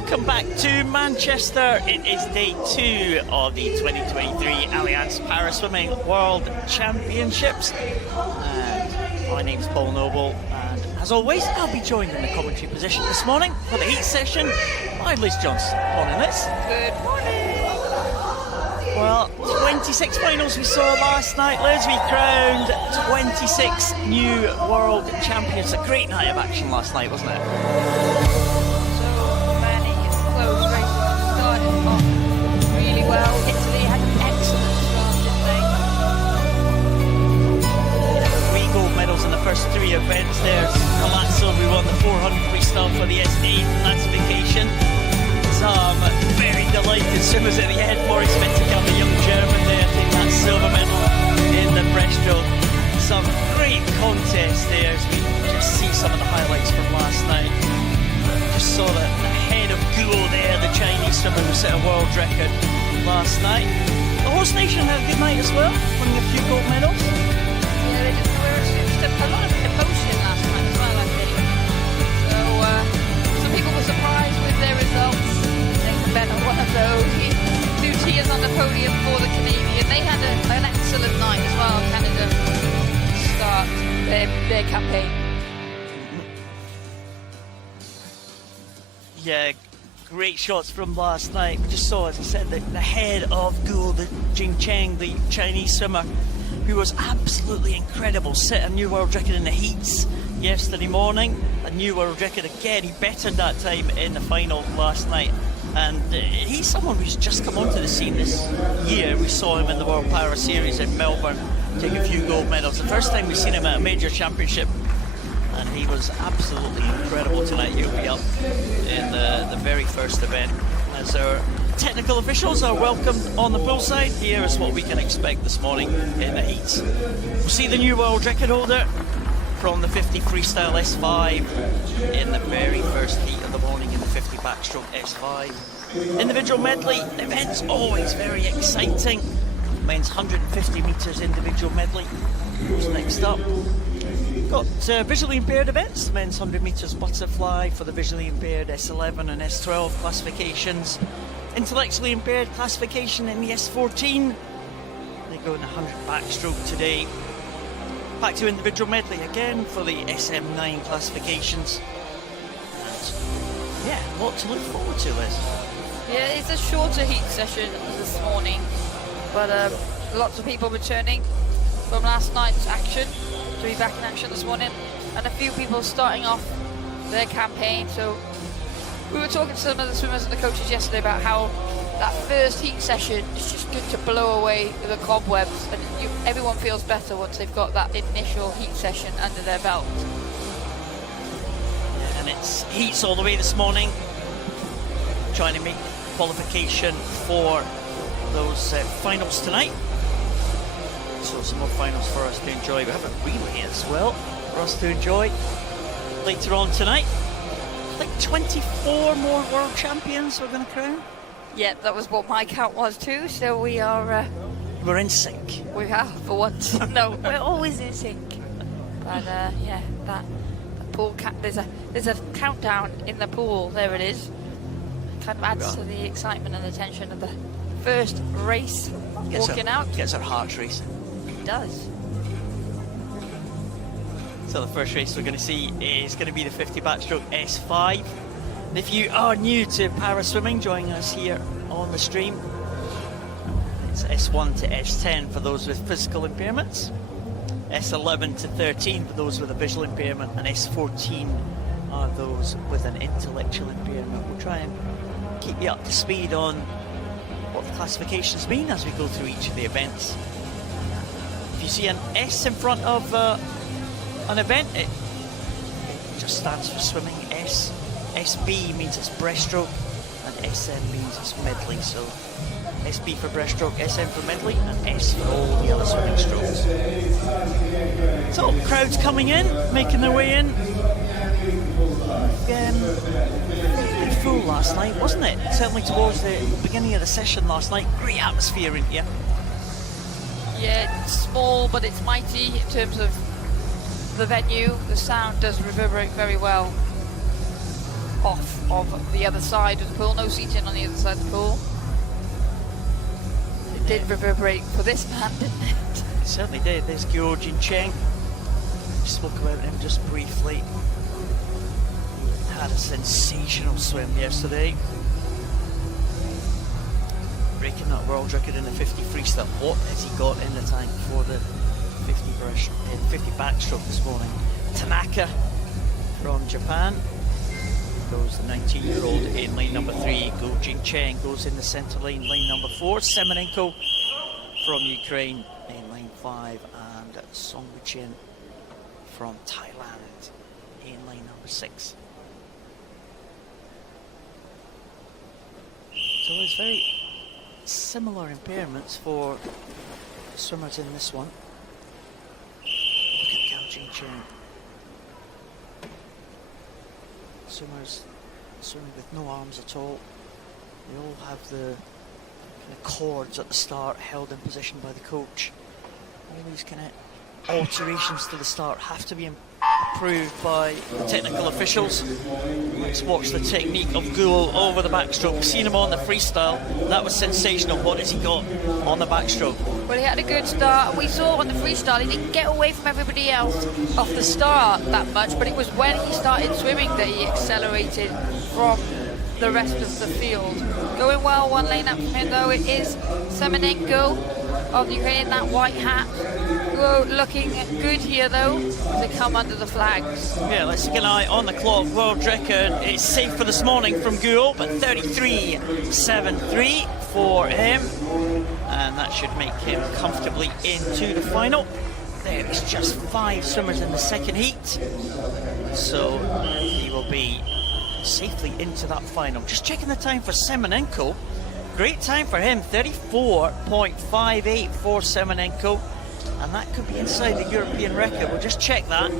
Welcome back to Manchester. It is day 2 of the 2023 Allianz Para Swimming World Championships. And my name's Paul Noble, and as always, I'll be joined in the commentary position this morning for the heat session by Liz Johnson. Morning, Liz. Good morning. Well, 26 finals we saw last night, Liz. We crowned 26 new world champions. A great night of action last night, wasn't it? Well, Italy had an excellent start, didn't they? 3 gold medals in the first 3 events there. Palazzo, we won the 400 freestyle for the S8 classification. Some very delighted swimmers at the end. More expected to have a young German there take that silver medal in the breaststroke. Some great contests there as we just see some of the highlights from last night. Just saw the head of Guo there, the Chinese swimmer who set a world record last night. The host nation had a good night as well, winning a few gold medals. Yeah, they did. There was a lot of emotion last night as well, I think. So some people were surprised with their results. Nathan Bennett, one of those. He threw tears on the podium for the Canadian. They had an excellent night as well, Canada, to start their campaign. Yeah, great shots from last night. We just saw, as I said, the head of Guo, the Jing Cheng, the Chinese swimmer, who was absolutely incredible. Set a new world record in the heats yesterday morning. A new world record again. He bettered that time in the final last night. And he's someone who's just come onto the scene this year. We saw him in the World Para Series in Melbourne, take a few gold medals. The first time we've seen him at a major championship. And he was absolutely incredible tonight. He'll be up in the very first event. As our technical officials are welcomed on the poolside, here is what we can expect this morning in the heats. We'll see the new world record holder from the 50 freestyle S5 in the very first heat of the morning in the 50 backstroke S5. Individual medley events, always very exciting. Men's 150 metres individual medley goes next up. Got visually impaired events, men's 100 metres butterfly for the visually impaired S11 and S12 classifications. Intellectually impaired classification in the S14. They go in the 100 backstroke today. Back to individual medley again for the SM9 classifications. And yeah, a lot to look forward to, Liz. Yeah, it's a shorter heat session this morning, but lots of people returning from last night's action to be back in action this morning, and a few people starting off their campaign. So we were talking to some of the swimmers and the coaches yesterday about how that first heat session is just good to blow away the cobwebs, and everyone feels better once they've got that initial heat session under their belt. And it's heats all the way this morning, trying to make qualification for those finals tonight. So some more finals for us to enjoy. We have a relay as well for us to enjoy later on tonight. I think 24 more world champions we're going to crown. Yeah, that was what my count was too. So we are. We're in sync. We are for once. No, we're always in sync. But yeah, that pool. There's a countdown in the pool. There it is. Kind of adds to the excitement and the tension of the first race. Walking out gets our hearts racing. Does. So the first race we're going to see is going to be the 50 backstroke S5. And if you are new to para swimming, joining us here on the stream, it's S1 to S10 for those with physical impairments, S11 to 13 for those with a visual impairment, and S14 are those with an intellectual impairment. We'll try and keep you up to speed on what the classifications mean as we go through each of the events. If you see an S in front of an event, it just stands for swimming. SB means it's breaststroke, and SM means it's medley. So SB for breaststroke, SM for medley, and S for all the other swimming strokes. So crowds coming in, making their way in. Pretty full last night, wasn't it? Certainly towards the beginning of the session last night. Great atmosphere in here. Yeah, it's small, but it's mighty in terms of the venue. The sound does reverberate very well. off of the other side of the pool, no seating on the other side of the pool. It did reverberate for this man, didn't it? It certainly did. There's Guo Jincheng. We spoke about him just briefly. He had a sensational swim yesterday, breaking that world record in the 50 freestyle. What has he got in the tank for the 50 backstroke this morning? Tanaka from Japan goes the 19-year-old in lane number 3. Guo Jincheng goes in the centre lane, lane number 4. Semenenko from Ukraine in lane 5, and Song Wuchin from Thailand in lane number 6. So there's very similar impairments for swimmers in this one. Look at Guo Jincheng. Swimmers swimming with no arms at all. They all have the kind of cords at the start held in position by the coach. All these kind of alterations to the start have to be approved by the technical officials. Let's watch the technique of Guo over the backstroke. We've seen him on the freestyle. That was sensational. What has he got on the backstroke? Well, he had a good start. We saw on the freestyle he didn't get away from everybody else off the start that much, but it was when he started swimming that he accelerated from the rest of the field. Going well, one lane up from him though, it is Semenenko of the Ukraine in that white hat. Guo looking good here though, as they come under the flags. Yeah, let's take an eye on the clock. World record is safe for this morning from Guo, but 33.73 for him. And that should make him comfortably into the final. There is just 5 swimmers in the second heat, so he will be safely into that final. Just checking the time for Semenenko. Great time for him, 34.58 for Semenenko, and that could be inside the European record. We'll just check that.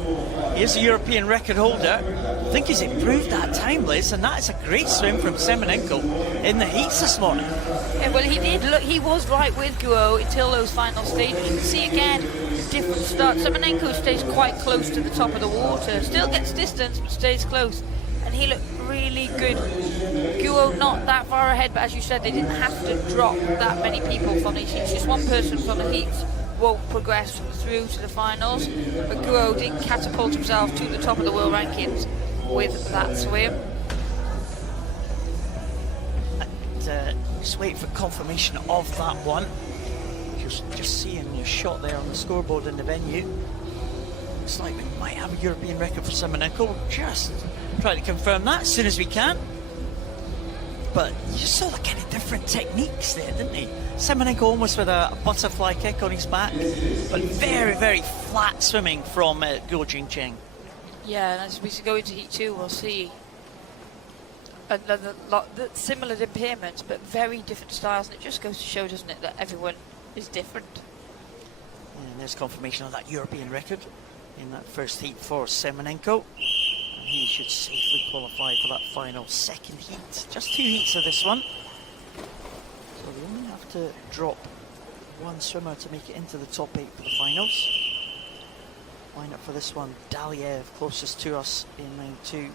He is a European record holder. I think he's improved that time, Liz, and that is a great swim from Semenenko in the heats this morning. Yeah, well, he did look, he was right with Guo until those final stages. You can see again, different start. Semenenko stays quite close to the top of the water, still gets distance, but stays close. And he looked really good. Guo not that far ahead, but as you said, they didn't have to drop that many people from these heats. Just one person from the heats won't progress through to the finals. But Guo did catapult himself to the top of the world rankings with that swim. And just wait for confirmation of that one. Just seeing your shot there on the scoreboard in the venue. Looks like we might have a European record for Semenenko. Just try to confirm that as soon as we can. But you saw the kind of different techniques there, didn't he? Semenenko almost with a butterfly kick on his back, but very, very flat swimming from Guo Jincheng. Yeah, and as we go into Heat 2, we'll see another lot, similar impairments, but very different styles. And it just goes to show, doesn't it, that everyone is different. And there's confirmation of that European record in that first heat for Semenenko. He should safely qualify for that final second heat. Just 2 heats of this one. So we only have to drop 1 swimmer to make it into the top 8 for the finals. Line up for this one, Daliev closest to us in lane 2.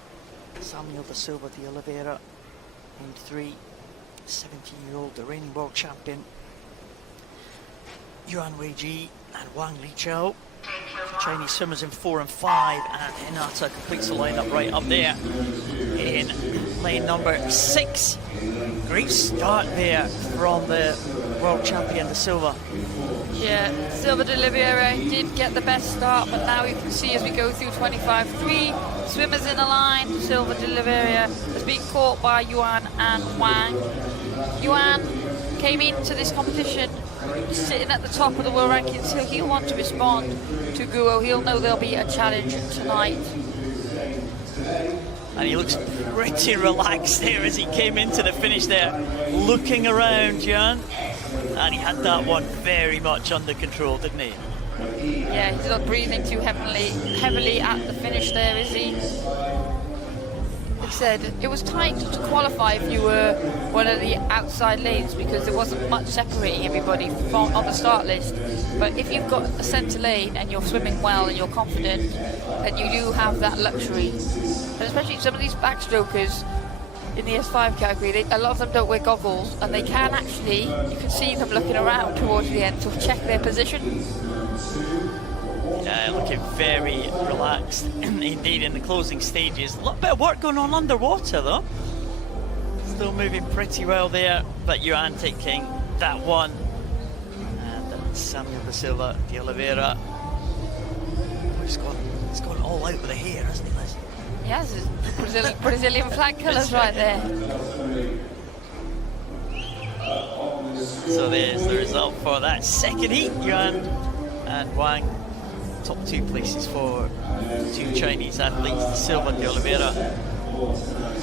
Samuel da Silva de Oliveira in 3. 17-year-old, the reigning world champion. Yuan Weiji and Wang Liqiao. Chinese swimmers in 4 and 5, and Hinata completes the lineup right up there in lane number 6. Great start there from the world champion da Silva. Yeah, Silva de Oliveira did get the best start, but now you can see as we go through 25-3, swimmers in a line. Silva de Oliveira has been caught by Yuan and Wang. Yuan came into this competition sitting at the top of the world rankings, so he'll want to respond to Guo. He'll know there'll be a challenge tonight. And he looks pretty relaxed there as he came into the finish there, looking around, Jan. And he had that one very much under control, didn't he? Yeah, he's not breathing too heavily at the finish there, is he? like I said, it was tight to qualify if you were one of the outside lanes because there wasn't much separating everybody from on the start list. But if you've got a centre lane and you're swimming well and you're confident, then you do have that luxury. And especially some of these backstrokers in the S5 category, a lot of them don't wear goggles, and they can actually, you can see them looking around towards the end to check their position. Yeah, looking very relaxed indeed in the closing stages. A little bit of work going on underwater though. Still moving pretty well there, but Johan taking that one. And Samuel da Silva de Oliveira. He's gone all out with the hair, hasn't he, Liz? Yes, Brazilian flag colours right there. So there's the result for that second heat. Yuan and Wang, top 2 places for 2 Chinese athletes. Da Silva de Oliveira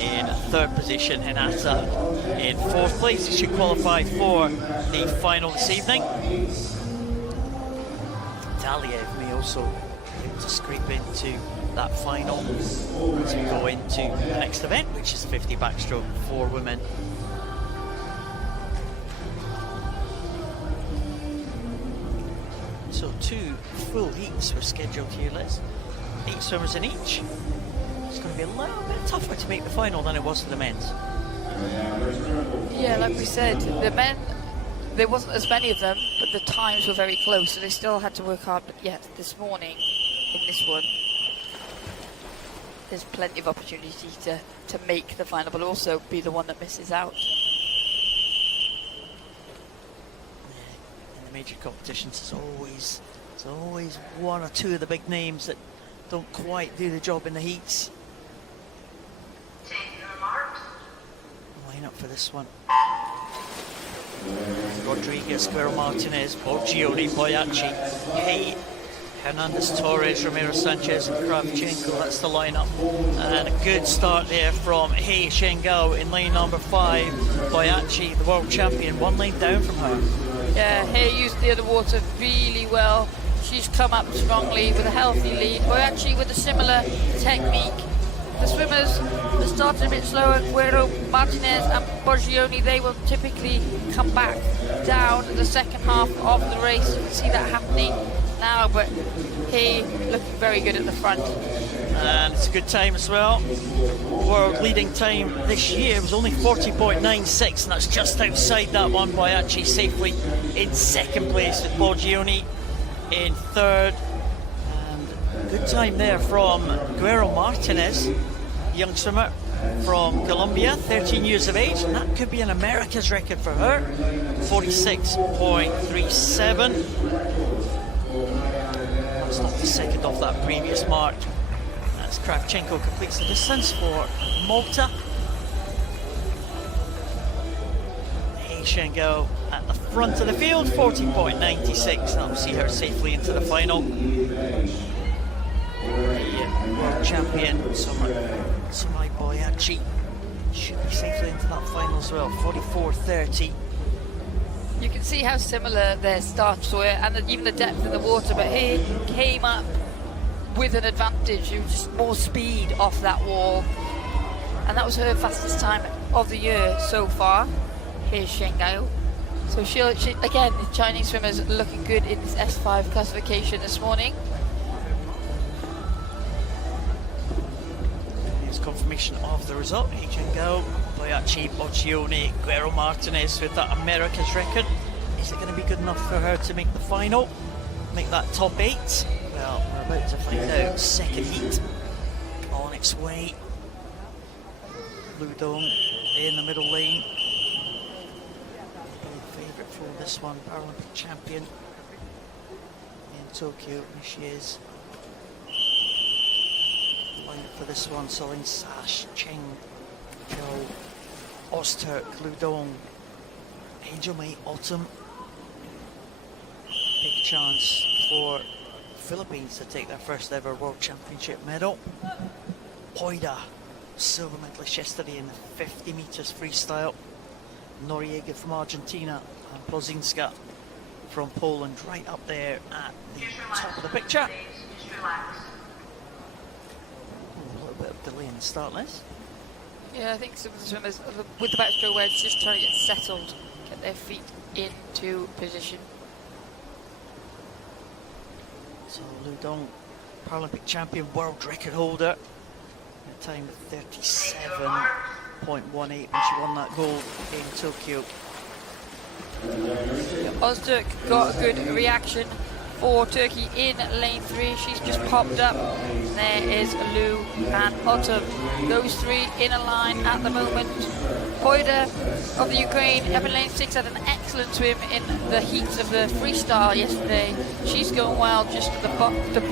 in 3rd position, Hinata in 4th place. He should qualify for the final this evening. Daliev may also be able to scrape into that final as we go into the next event, which is 50 backstroke for women. So 2 full heats were scheduled here, Liz. 8 swimmers in each. It's going to be a little bit tougher to make the final than it was for the men's. Yeah, like we said, the men, there wasn't as many of them, but the times were very close, so they still had to work hard. But yeah, this morning in this one, there's plenty of opportunity to make the final, but also be the one that misses out. In the major competitions, there's always 1 or 2 of the big names that don't quite do the job in the heats. Line up for this one. Rodriguez, Guerrero Martinez, Borgioni, Boyachi, Hay, Hernandez Torres, Romero Sanchez and Kravchenko. That's the lineup. And a good start there from Hei Shengao in lane number 5. Boyachi, the world champion, 1 lane down from her. Yeah, Hei used the underwater really well. She's come up strongly with a healthy lead. Boyachi with a similar technique. The swimmers that started a bit slower, Guerrero Martinez and Borgioni, they will typically come back down in the second half of the race. You can see that happening now, but he looking very good at the front. And it's a good time as well. World leading time this year was only 40.96, and that's just outside that one. Boyachi safely in 2nd place with Borgioni in 3rd. And good time there from Guerrero Martinez, young swimmer from Colombia, 13 years of age, and that could be an America's record for her. 46.37. It's not the second off that previous mark. As Kravchenko completes the distance for Malta. Hei Shengao at the front of the field, 40.96. That will see her safely into the final. The world champion, Sumai Boyachi, should be safely into that final as well, 44.30. You can see how similar their starts were, and even the depth in the water, but he came up with an advantage. It was just more speed off that wall, and that was her fastest time of the year so far. Here's Shengao. So she again, the Chinese swimmers looking good in this S5 classification this morning. Here's confirmation of the result. Hei Shengao, Boyachi, Borgioni, Guerrero Martinez with that America's record. Is it going to be good enough for her to make the final? Make that top 8? Well, we're about to find out. Second heat on its way. Lu Dong in the middle lane. Favourite for this one, Paralympic champion in Tokyo, and she is. Line for this one, Solin Sash, Cheng, Joe, Ozturk, Lu Dong, Angel May Autumn. Big chance for Philippines to take their first ever World Championship medal. Poida, silver medalist yesterday in the 50 metres freestyle. Noriega from Argentina and Plozinska from Poland right up there at the top of the picture. A little bit of delay in the start list. Yeah, I think some of the swimmers with the backstroke wedge just trying to get settled, get their feet into position. So Lu Dong, Paralympic champion, world record holder, a time of 37.18 when she won that gold in Tokyo. Ozturk got a good reaction for Turkey in lane 3. She's just popped up. There is Lu and Autumn. Those three in a line at the moment. Poida of the Ukraine up in lane 6 had an excellent swim in the heats of the freestyle yesterday. She's going well just at the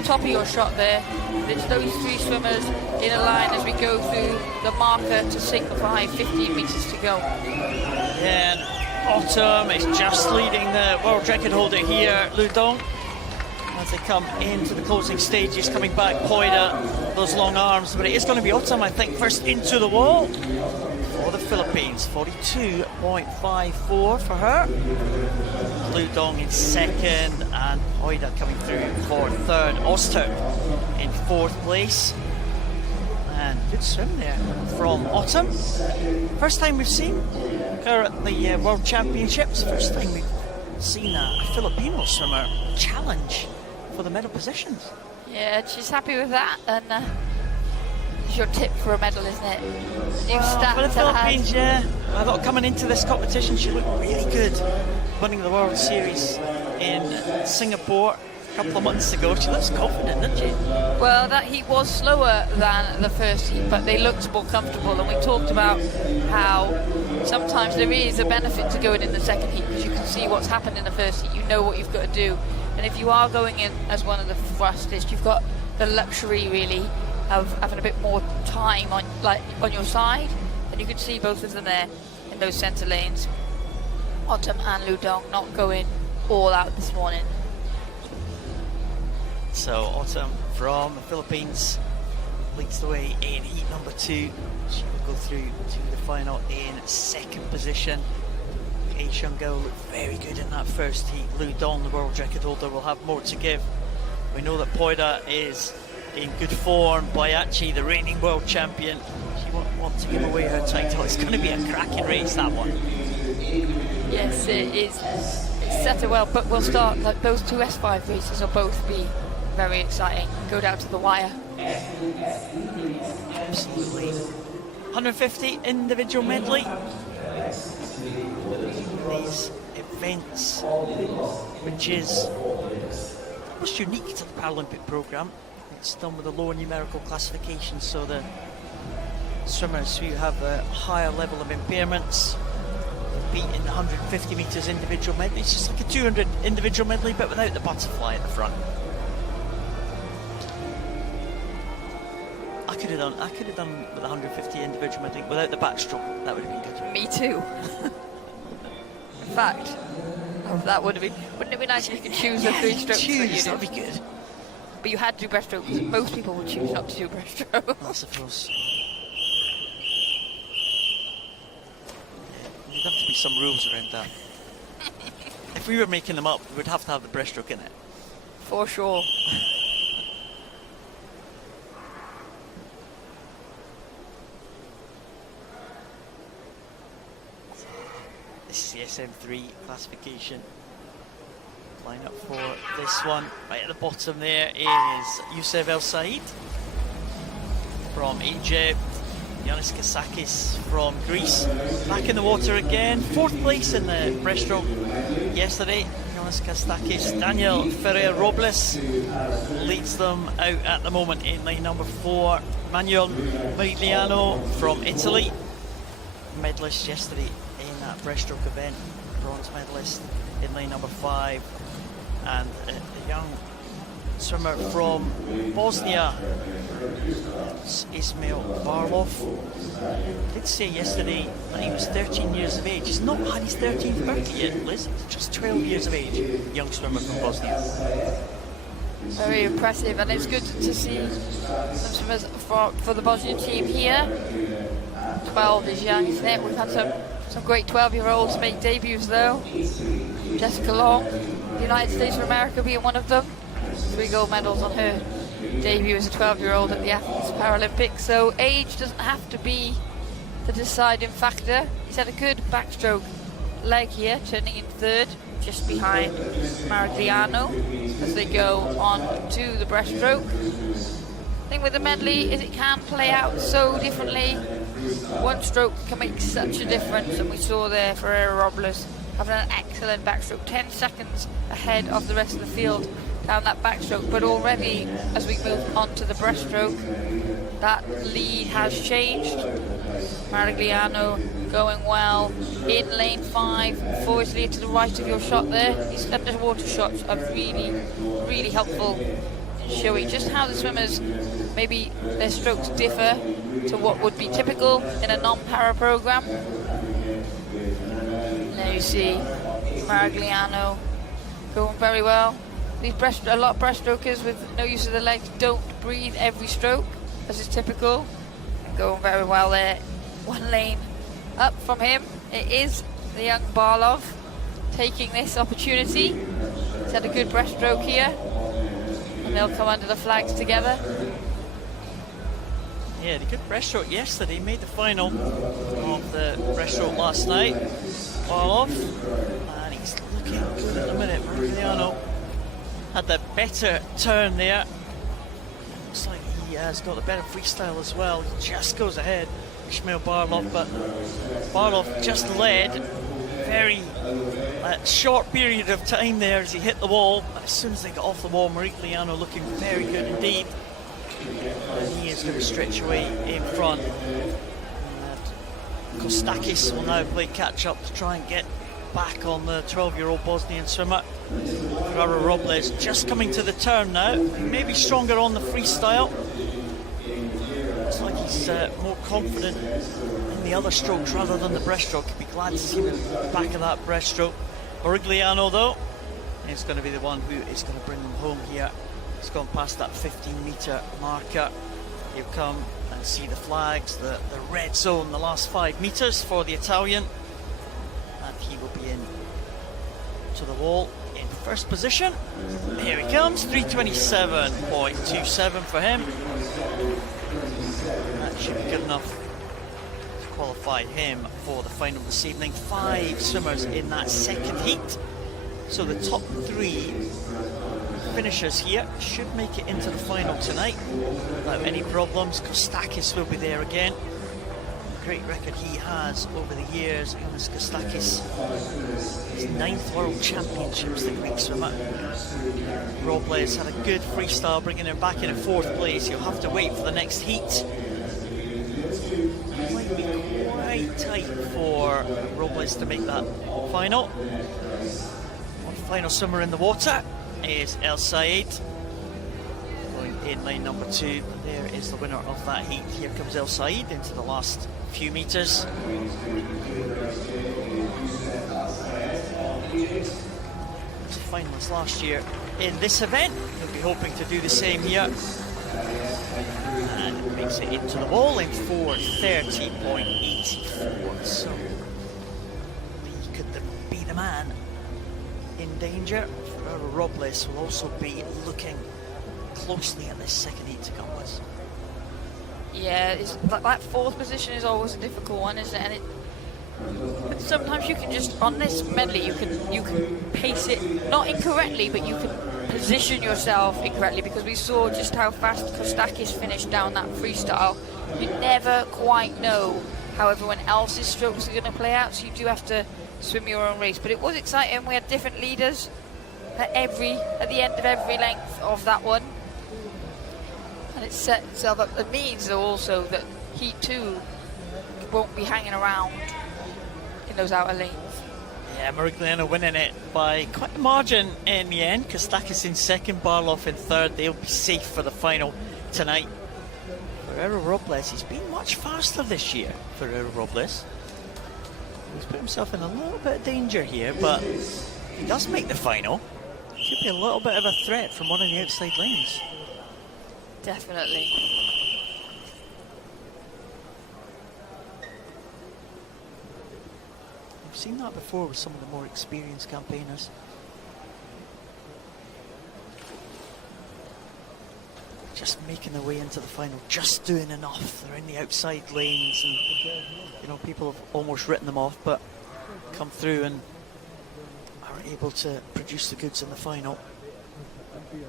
top of your shot there. It's those three swimmers in a line as we go through the marker to signify 15 metres to go. Yeah, and Autumn is just leading the world record holder here, Lu Dong. As they come into the closing stages, coming back, Poida, those long arms, but it is going to be Autumn, I think, first into the wall for the Philippines. 42.54 for her. Lu Dong in second, and Poida coming through for third. Ozturk in fourth place. And good swim there from Autumn. First time we've seen her at the World Championships. First time we've seen a Filipino swimmer challenge for the medal positions. Yeah, she's happy with that, and it's your tip for a medal, isn't it? New stats for the Philippines, yeah. I thought coming into this competition she looked really good, winning the World Series in Singapore a couple of months ago. She looks confident, doesn't she? Well, that heat was slower than the first heat, but they looked more comfortable, and we talked about how sometimes there is a benefit to going in the second heat because you can see what's happened in the first heat. You know what you've got to do. And if you are going in as one of the fastest, you've got the luxury really of having a bit more time on your side, and you can see both of them there in those centre lanes. Autumn and Lu Dong not going all out this morning. So Autumn from the Philippines leads the way in heat number 2. She will go through to the final in second position. Asian girl looked very good in that first heat. Lu Dong, the world record holder, will have more to give. We know that Poida is in good form. Boyachi, the reigning world champion, she won't want to give away her title. It's going to be a cracking race, that one. Yes, it is. It's set well, but we'll start, like, those two S5 races will both be very exciting. Go down to the wire. Absolutely. 150 individual medley. These events, which is almost unique to the Paralympic programme. It's done with a lower numerical classification, so the swimmers who have a higher level of impairments compete in the 150 metres individual medley. It's just like a 200 individual medley, but without the butterfly at the front. I could have done with 150 individual medley without the backstroke. That would have been good. Me too. In fact, that would have been. Wouldn't it be nice if you could choose the three strokes that you did? That'd be good. But you had to do breaststroke because most people would choose not to do breaststroke. I suppose. There'd have to be some rules around that. If we were making them up, we would have to have the breaststroke in it. For sure. This is the SM3 classification. Line up for this one. Right at the bottom there is Youssef El Said from Egypt. Yannis Kasakis from Greece. Back in the water again. Fourth place in the breaststroke yesterday. Yannis Kasakis. Daniel Ferrer Robles leads them out at the moment in lane number 4. Manuel Modigliano from Italy. Medalist yesterday in that breaststroke event. Bronze medalist in lane number 5. And a young swimmer from Bosnia, Ismail Barlov, did say yesterday that he was 13 years of age. He's not had his 13th birthday yet, Liz. He's just 12 years of age, young swimmer from Bosnia. Very impressive, and it's good to see some swimmers for the Bosnian team here. 12 is young, isn't it? We've had some great 12-year-olds make debuts though. Jessica Long, the United States of America being one of them. 3 gold medals on her debut as a 12-year-old at the Athens Paralympics. So age doesn't have to be the deciding factor. He's had a good backstroke leg here, turning in third, just behind Marigliano as they go on to the breaststroke. The thing with the medley is it can play out so differently. One stroke can make such a difference, and we saw there Ferreira-Robles having an excellent backstroke, 10 seconds ahead of the rest of the field down that backstroke. But already, as we move on to the breaststroke, that lead has changed. Marigliano going well in lane 5, forwards lead to the right of your shot there. These underwater shots are really, really helpful in showing just how the swimmers, maybe their strokes differ to what would be typical in a non-para program. There you see Marigliano going very well. These a lot of breaststrokers with no use of the legs don't breathe every stroke, as is typical. And going very well there. One lane up from him. It is the young Barlov taking this opportunity. He's had a good breaststroke here, and they'll come under the flags together. Yeah, the good breaststroke yesterday, made the final of the breaststroke last night. Barlov, and he's looking good at the minute. Marigliano had the better turn there. Looks like he has got the better freestyle as well. He just goes ahead, Ishmael Barlov, but Barlov just led very short period of time there as he hit the wall. As soon as they got off the wall, Marigliano looking very good indeed. And he is going to stretch away in front. Kostakis will now play catch up to try and get back on the 12-year-old Bosnian swimmer. Ferreira-Robles just coming to the turn now. Maybe stronger on the freestyle. Looks like he's more confident in the other strokes rather than the breaststroke. He'd be glad to see him back of that breaststroke. Marigliano, though, is going to be the one who is going to bring them home here. He's gone past that 15-metre marker. He'll come and see the flags, the red zone, the last 5 metres for the Italian. And he will be in to the wall in first position. Here he comes, 3:27.27 for him. That should be good enough to qualify him for the final this evening. 5 swimmers in that second heat. So the top 3 finishers here should make it into the final tonight without any problems. Kostakis will be there again. Great record he has over the years. Jonas Kostakis, his 9th World Championships, the Greek swimmer. Robles had a good freestyle, bringing him back in 4th place. You'll have to wait for the next heat. It might be quite tight for Robles to make that final. One final swimmer in the water is El Said, going in lane number 2. There is the winner of that heat. Here comes El Said into the last few metres. Was a finalist last year in this event. He'll be hoping to do the same here. And makes it into the wall in 4:30.84. So he could be the man in danger. Robles will also be looking closely at this second heat to come with. Yeah, that 4th position is always a difficult one, isn't it? And sometimes you can just, on this medley, you can pace it, not incorrectly, but you can position yourself incorrectly, because we saw just how fast Kostakis finished down that freestyle. You never quite know how everyone else's strokes are going to play out, so you do have to swim your own race. But it was exciting. We had different leaders at the end of every length of that one, and it set itself up. It means though also that Heat 2 won't be hanging around in those outer lanes. Yeah, Marigliano winning it by quite a margin in the end. Kostakis in 2nd, Barlov in 3rd. They'll be safe for the final tonight. Ferreira-Robles, he's been much faster this year. Ferreira-Robles, he's put himself in a little bit of danger here, but he does make the final. Should be a little bit of a threat from one of the outside lanes. Definitely. We've seen that before with some of the more experienced campaigners. just making their way into the final, just doing enough. They're in the outside lanes, and you know, people have almost written them off, but come through and are able to produce the goods in the final. You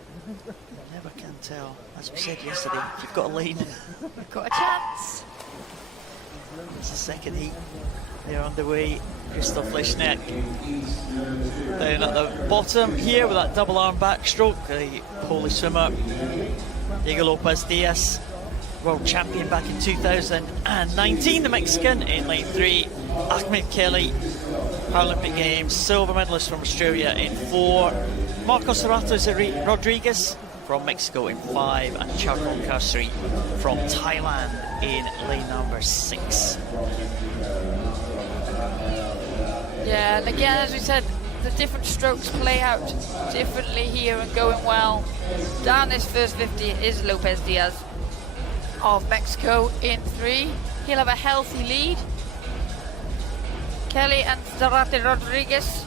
never can tell. As we said yesterday, if you've got a lane, You've got a chance. it's the second heat. They're underway. Christoph Leschneck down at the bottom here with that double arm backstroke. The Polish swimmer Diego Lopez Diaz, world champion back in 2019. The Mexican in lane 3, Ahmed Kelly, Paralympic Games silver medalist from Australia in 4, Marcos Rodriguez from Mexico in 5, and Chakon Kasri from Thailand in lane number 6. Yeah, and again, as we said, the different strokes play out differently here and going well. Down this first 50 is Lopez Diaz of Mexico in 3. He'll have a healthy lead. Kelly and Zarate Rodriguez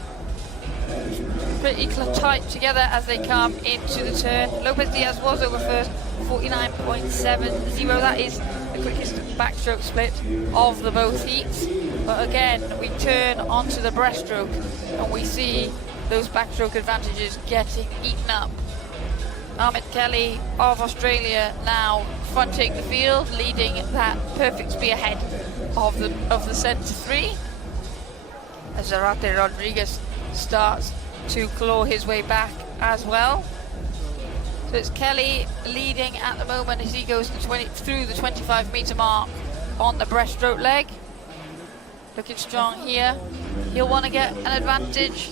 pretty tight together as they come into the turn. Lopez Diaz was over first, 49.70. That is the quickest backstroke split of the both heats. But again, we turn onto the breaststroke and we see those backstroke advantages getting eaten up. Ahmed Kelly of Australia now fronting the field, leading that perfect spearhead of the centre 3. As Zarate Rodriguez starts to claw his way back as well. So it's Kelly leading at the moment as he goes through the 25-metre mark on the breaststroke leg. Looking strong here. He'll want to get an advantage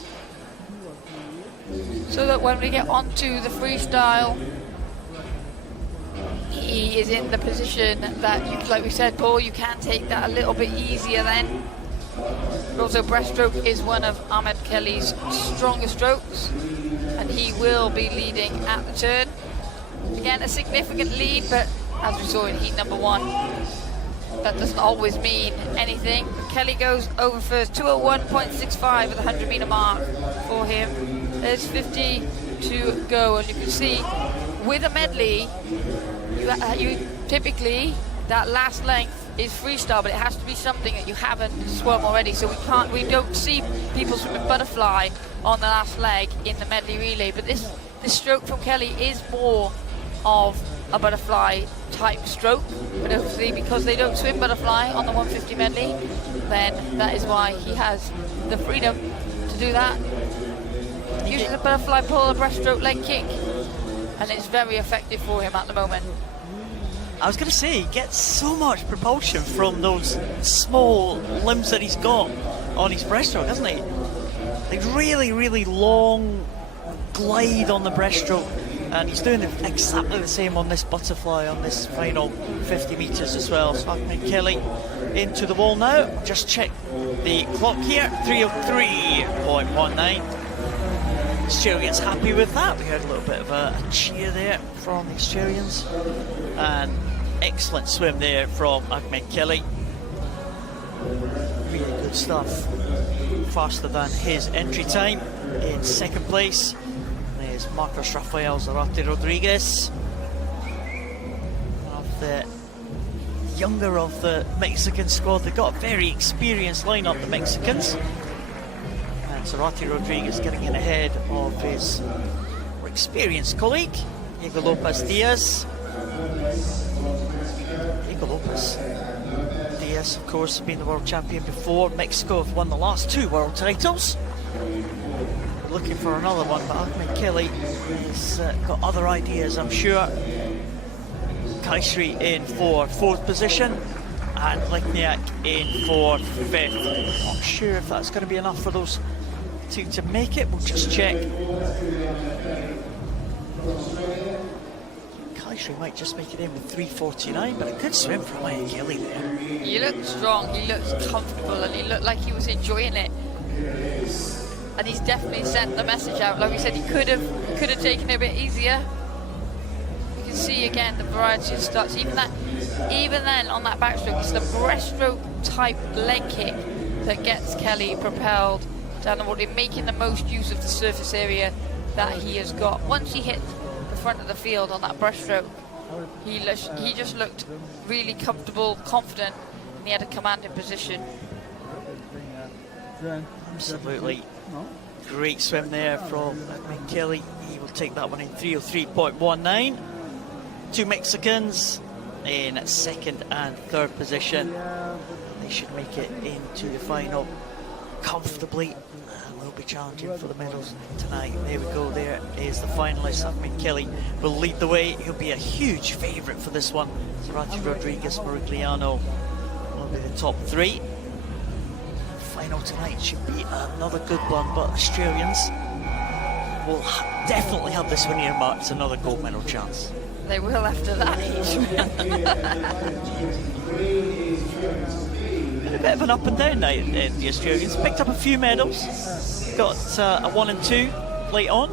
so that when we get onto the freestyle, he is in the position that, like we said, Paul, you can take that a little bit easier then. But also breaststroke is one of Ahmed Kelly's strongest strokes, and he will be leading at the turn. Again, a significant lead, but as we saw in heat number 1, that doesn't always mean anything. Kelly goes over first, 201.65 at the 100-metre mark for him. There's 50 to go, and you can see with a medley, you typically, that last length is freestyle, but it has to be something that you haven't swum already. So we don't see people swimming butterfly on the last leg in the medley relay. But this stroke from Kelly is more of a butterfly type stroke. But obviously, because they don't swim butterfly on the 150 medley, then that is why he has the freedom to do that. Uses a butterfly pull, a breaststroke leg kick, and it's very effective for him at the moment. I was going to say, he gets so much propulsion from those small limbs that he's got on his breaststroke, doesn't he? Like really, really long glide on the breaststroke, and he's doing exactly the same on this butterfly on this final 50 metres as well. So Ahmed Kelly into the wall now. Just check the clock here, 303.19. Australians happy with that. We heard a little bit of a cheer there from the Australians, and excellent swim there from Ahmed Kelly. Really good stuff. Faster than his entry time. In second place is Marcos Rafael Zarate Rodriguez, one of the younger of the Mexican squad. They've got a very experienced lineup, the Mexicans. And Zarate Rodriguez getting in ahead of his experienced colleague, Diego Lopez Diaz. Diego Lopez Diaz, of course, has been the world champion before. Mexico have won the last 2 world titles. Looking for another one, but Ahmed Kelly has got other ideas, I'm sure. Kaisri in for 4th position, and Lekniak in for 5th. Not sure if that's going to be enough for those 2 to make it. We'll just check. Kaisri might just make it in with 3:49, but a good swim from Ahmed Kelly there. He looked strong, he looked comfortable, and he looked like he was enjoying it. And he's definitely sent the message out. Like we said, he could have taken it a bit easier. You can see again the variety of starts. Even then on that backstroke, it's the breaststroke type leg kick that gets Kelly propelled down the water, making the most use of the surface area that he has got. Once he hit the front of the field on that breaststroke, He just looked really comfortable, confident, and he had a commanding position. Absolutely. Great swim there from Kelly. He will take that one in 3:03.19. Two Mexicans in second and third position. They should make it into the final comfortably and will be challenging for the medals tonight. There we go, there is the finalist. Kelly will lead the way. He'll be a huge favourite for this one. Zarate Rodriguez, Morigliano will be the top three. Final tonight should be another good one, but Australians will definitely have this one earmarked. Another gold medal chance. They will after that. A bit of an up and down night in the Australians. Picked up a few medals, got a 1 and 2 late on.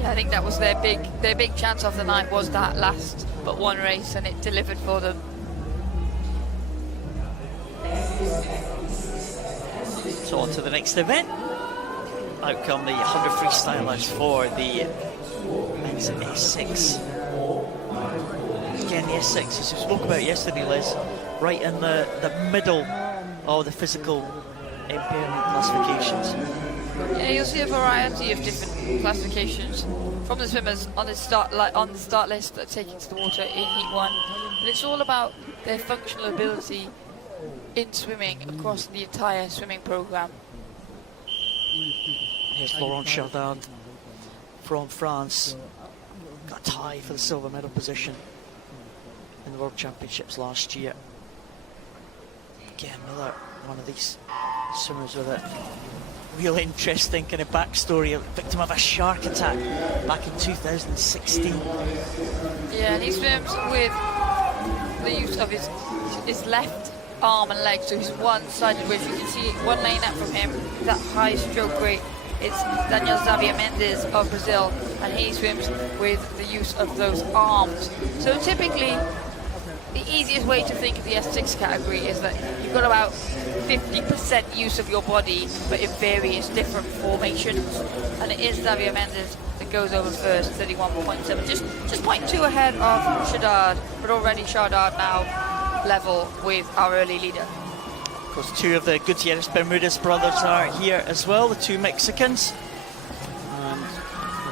Yeah, I think that was their big chance of the night, was that last but one race, and it delivered for them. So on to the next event. Out come the 100 freestylers for the men's S6. Again, the S6, as we spoke about yesterday, Liz, right in the middle of the physical impairment classifications. Yeah, you'll see a variety of different classifications from the swimmers on the start list that are taking to the water in Heat 1. But it's all about their functional ability in swimming across the entire swimming program. Here's Laurent Chardin from France. Got a tie for the silver medal position in the World Championships last year. Again, another one of these swimmers with a real interesting kind of backstory. A victim of a shark attack back in 2016. Yeah, and he swims with the use of his left arm and leg, so he's one-sided, which you can see one lane up from him, that high stroke rate. It's Daniel Xavier Mendes of Brazil, and he swims with the use of those arms. So typically, the easiest way to think of the S6 category is that you've got about 50% use of your body, but in various different formations. And it is Xavier Mendes that goes over first, 31.7, just 0.2 ahead of Chardin, but already Chardin now level with our early leader. Of course, two of the Gutierrez Bermudez brothers are here as well, the two Mexicans. And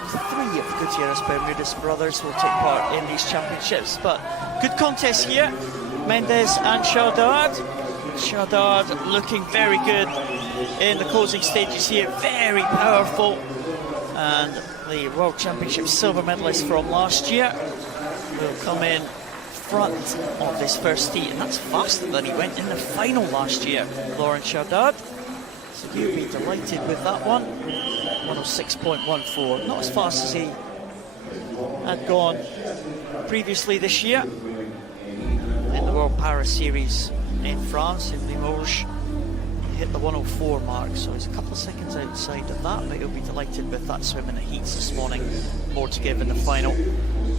three of the Gutierrez Bermudez brothers will take part in these championships. But good contest here, Mendes and Chardin. Chardin looking very good in the closing stages here, very powerful. And the World Championship silver medalist from last year will come in front of this first heat, and that's faster than he went in the final last year, Laurent Chardin. So he'll be delighted with that one. 106.14, not as fast as he had gone previously this year in the World Para Series in France, in Limoges. He hit the 104 mark, so he's a couple of seconds outside of that, but he'll be delighted with that swim in the heats this morning. More to give in the final.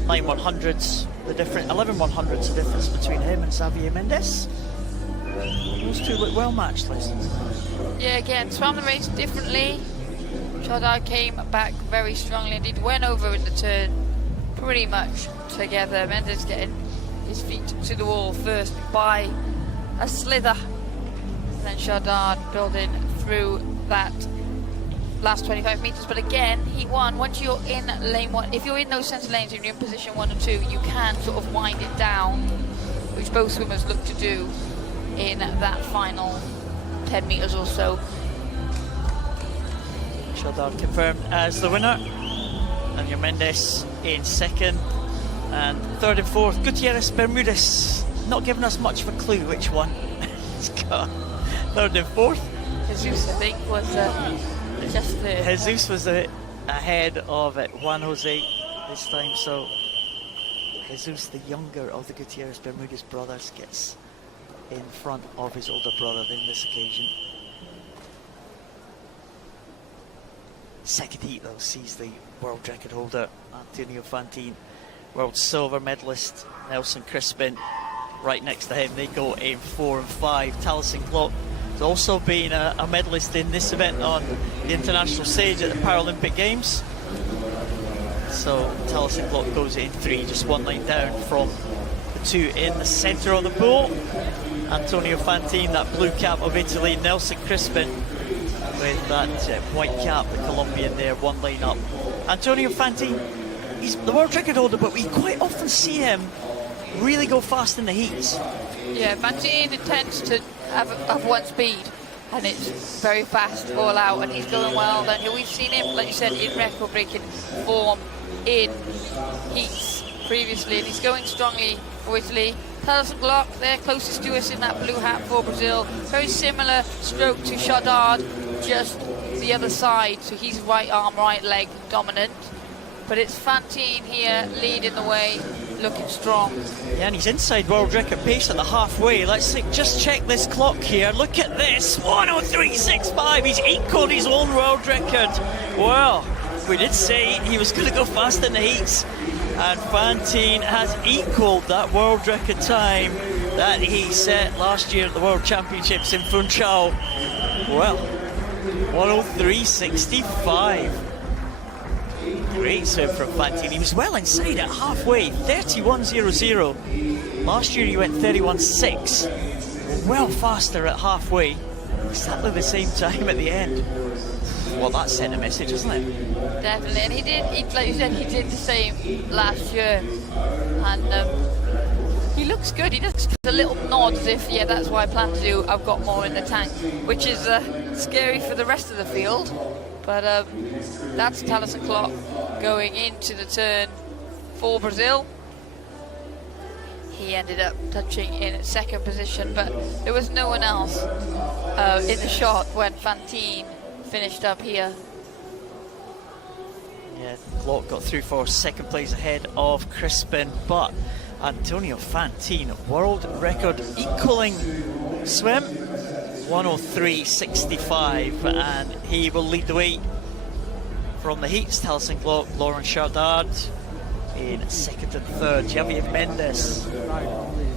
9 100s, the different 11 100s, the difference between him and Xavier Mendes. Those two look well matched, Liz. Yeah, again, swam the race differently. Chardin came back very strongly indeed, went over in the turn pretty much together. Mendes getting his feet to the wall first by a slither. And then Chardin building through that last 25 metres, but again, he won. Once you're in lane one, if you're in those centre lanes and you're in position 1 or 2, you can sort of wind it down, which both swimmers look to do in that final 10 metres or so. Chardin confirmed as the winner, and your Mendes in second, and third and fourth, Gutierrez Bermudez, not giving us much of a clue which one. It's got third and fourth. Jesus, I think, was just there. Jesus was ahead of Juan Jose this time, so Jesus, the younger of the Gutierrez Bermudez brothers, gets in front of his older brother in this occasion. Second heat though sees the world record holder Antonio Fantin, world silver medalist Nelson Crispin right next to him. They go in 4 and 5. Taliesin Klopp has also been a medalist in this event on the international stage at the Paralympic Games. So Taliesin Clock goes in 3, just 1 line down from the 2 in the centre of the pool. Antonio Fantine, that blue cap of Italy. Nelson Crispin with that white cap, the Colombian there, 1 line up. Antonio Fantine, he's the world record holder, but we quite often see him really go fast in the heats. Yeah, Fantine tends to have one speed, and it's very fast all out, and he's going well. Then we've seen him, like you said, in record-breaking form in heats previously, and he's going strongly for Italy. Taliesin Clock, they're closest to us in that blue hat for Brazil. Very similar stroke to Chardard, just the other side. So he's right arm, right leg dominant. But it's Fantine here leading the way, looking strong. Yeah, and he's inside world record pace at the halfway. Let's just check this clock here. Look at this, 103.65. He's equalled his own world record. Well, we did say he was going to go fast in the heats, and Fantine has equalled that world record time that he set last year at the World Championships in Funchal. Well, 103.65. Great serve from Fantine. He was well inside at halfway, 31.00. Last year he went 31.6. Well faster at halfway. Exactly the same time at the end. Well, that sent a message, doesn't it? Definitely, and like you said, he did the same last year. And he looks good. He does a little nod as if, yeah, that's what I plan to do. I've got more in the tank, which is scary for the rest of the field. But that's Taliesin Clock going into the turn for Brazil. He ended up touching in second position, but there was no one else in the shot when Fantine finished up here. Yeah, Clock got through for second place ahead of Crispin, but Antonio Fantine, world record equaling swim, 103.65, and he will lead the way from the heats. Taliesin Clock, Laurent Chardard in second and third. Javier Mendes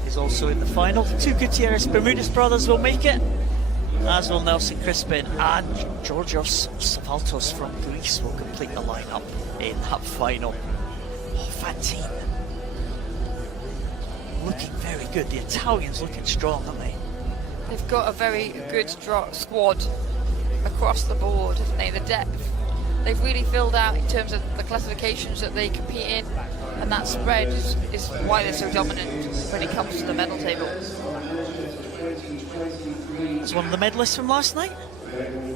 is also in the final. The two Gutierrez Bermudez brothers will make it, as will Nelson Crispin, and Georgios Savaltos from Greece will complete the lineup in that final. Oh, Fantine looking very good. The Italians looking strong, aren't they? They've got a very good squad across the board, haven't they? The depth they've really filled out in terms of the classifications that they compete in, and that spread is why they're so dominant when it comes to the medal table. As one of the medalists from last night,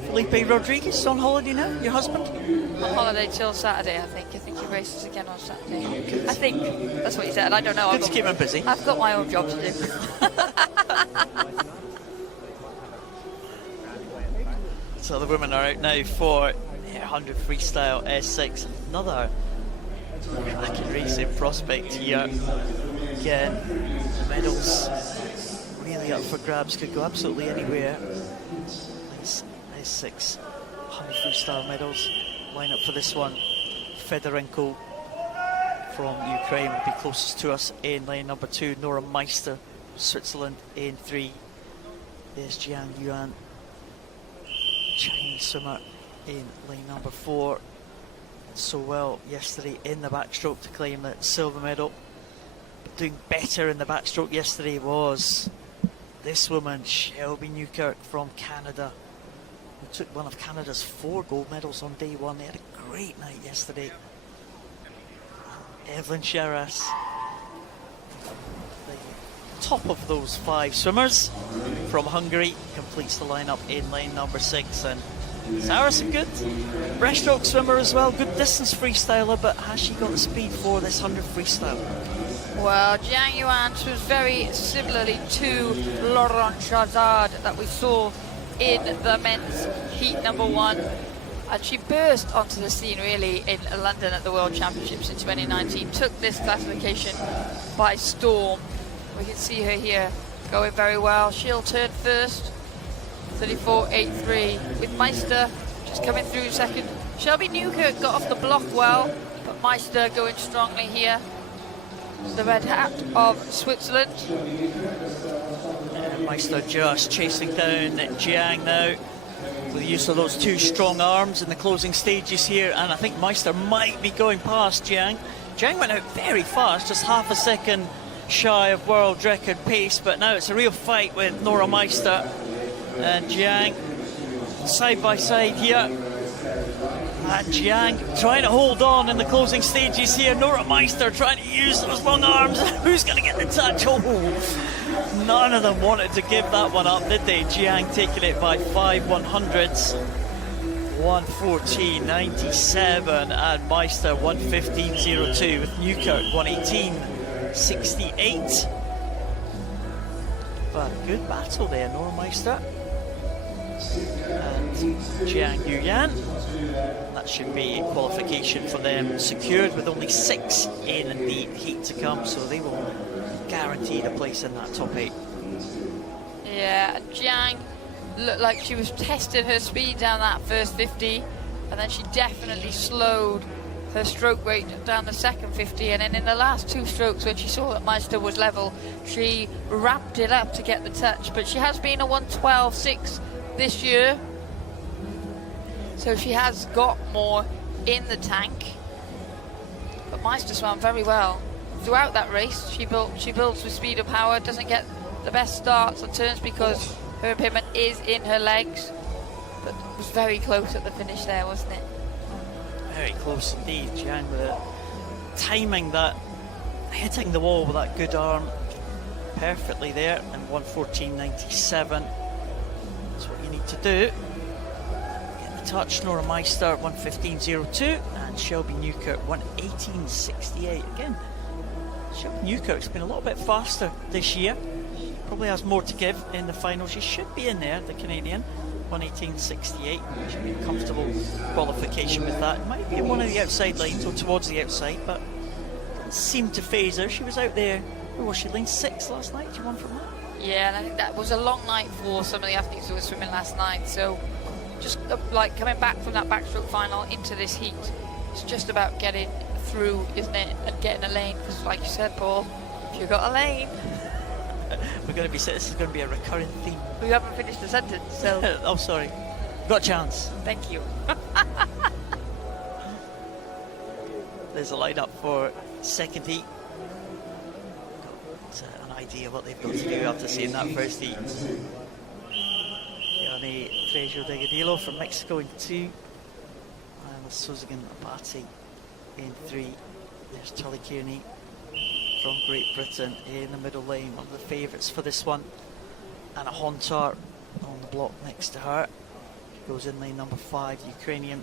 Felipe Rodriguez, on holiday now, your husband? On holiday till Saturday, I think. I think he races again on Saturday. I think that's what he said. I don't know. Good to keep him busy. I've got my own job to do. So the women are out now for 100 freestyle S6. Another cracking racing prospect here. Again, the medals really up for grabs, could go absolutely anywhere. S6 100 freestyle medals. Line up for this one. Fedorenko from Ukraine will be closest to us in lane number 2. Nora Meister, Switzerland, in 3. There's Jiang Yuan, Chinese swimmer, in lane number 4. So well yesterday in the backstroke to claim that silver medal. But doing better in the backstroke yesterday was this woman, Shelby Newkirk from Canada, who took one of Canada's 4 gold medals on day 1. They had a great night yesterday. Evelyn Charas, the top of those 5 swimmers from Hungary, completes the lineup in lane number 6. And Sarah's a good breaststroke swimmer as well, good distance freestyler, but has she got the speed for this 100 freestyle? Well, Jiang Yuan was very similarly to Laurent Chazard that we saw in the men's heat number 1. And she burst onto the scene really in London at the World Championships in 2019. Took this classification by storm. We can see her here going very well. She'll turn first, 34.83, with Meister just coming through second. Shelby Newkirk got off the block well, but Meister going strongly here. The red hat of Switzerland. Meister just chasing down Jiang now. With the use of those two strong arms in the closing stages here, and I think Meister might be going past Jiang. Jiang went out very fast, just half a second shy of world record pace, but now it's a real fight with Nora Meister and Jiang side by side here. And Jiang trying to hold on in the closing stages here. Nora Meister trying to use those long arms. Who's going to get the touch? Oh, none of them wanted to give that one up, did they? Jiang taking it by 5/100ths. 1:14.97 and Meister 1:15.02 with Newkirk 1:18.68. But a good battle there, Nora Meister and Jiang Yuyan. That should be a qualification for them secured with only 6 in the heat to come, so they will guaranteed a place in that top 8. Yeah, Jiang looked like she was testing her speed down that first 50, and then she definitely slowed her stroke rate down the second 50, and then in the last 2 strokes when she saw that Meister was level, she ramped it up to get the touch. But she has been a 1:12.6 this year, so she has got more in the tank. But Meister swam very well throughout that race. She builds with speed and power, doesn't get the best starts and turns because her impairment is in her legs, but it was very close at the finish there, wasn't it? Very close indeed. Jiang with the timing, that hitting the wall with that good arm perfectly there, and 1:14.97. That's what you need to do. Get the touch. Nora Meister 1:15.02 and Shelby Newkirk 1:18.68. Again, Shelby Newkirk's been a little bit faster this year. She probably has more to give in the final. She should be in there, the Canadian. 1:18.68. Should be a comfortable qualification with that. It might be one of the outside lanes or towards the outside, but didn't seem to phase her. She was out there. Where was she? Lane 6 last night. She won from that. Yeah, and I think that was a long night for some of the athletes who were swimming last night. So just like coming back from that backstroke final into this heat, it's just about getting through, isn't it? And getting a lane, because like you said, Paul, if you've got a lane, We're going to be. This is going to be a recurring theme. we haven't finished the sentence, so Oh, sorry. Got a chance. thank you. There's a lineup for second heat. Got an idea what they've got to do after seeing that first heat. Gianni Trejo Delgadillo from Mexico in 2, and Suzugan Abati in 3. There's Tully Kearney from Great Britain in the middle lane, one of the favourites for this one. Anna Hontar on the block next to her. She goes in lane number 5, Ukrainian.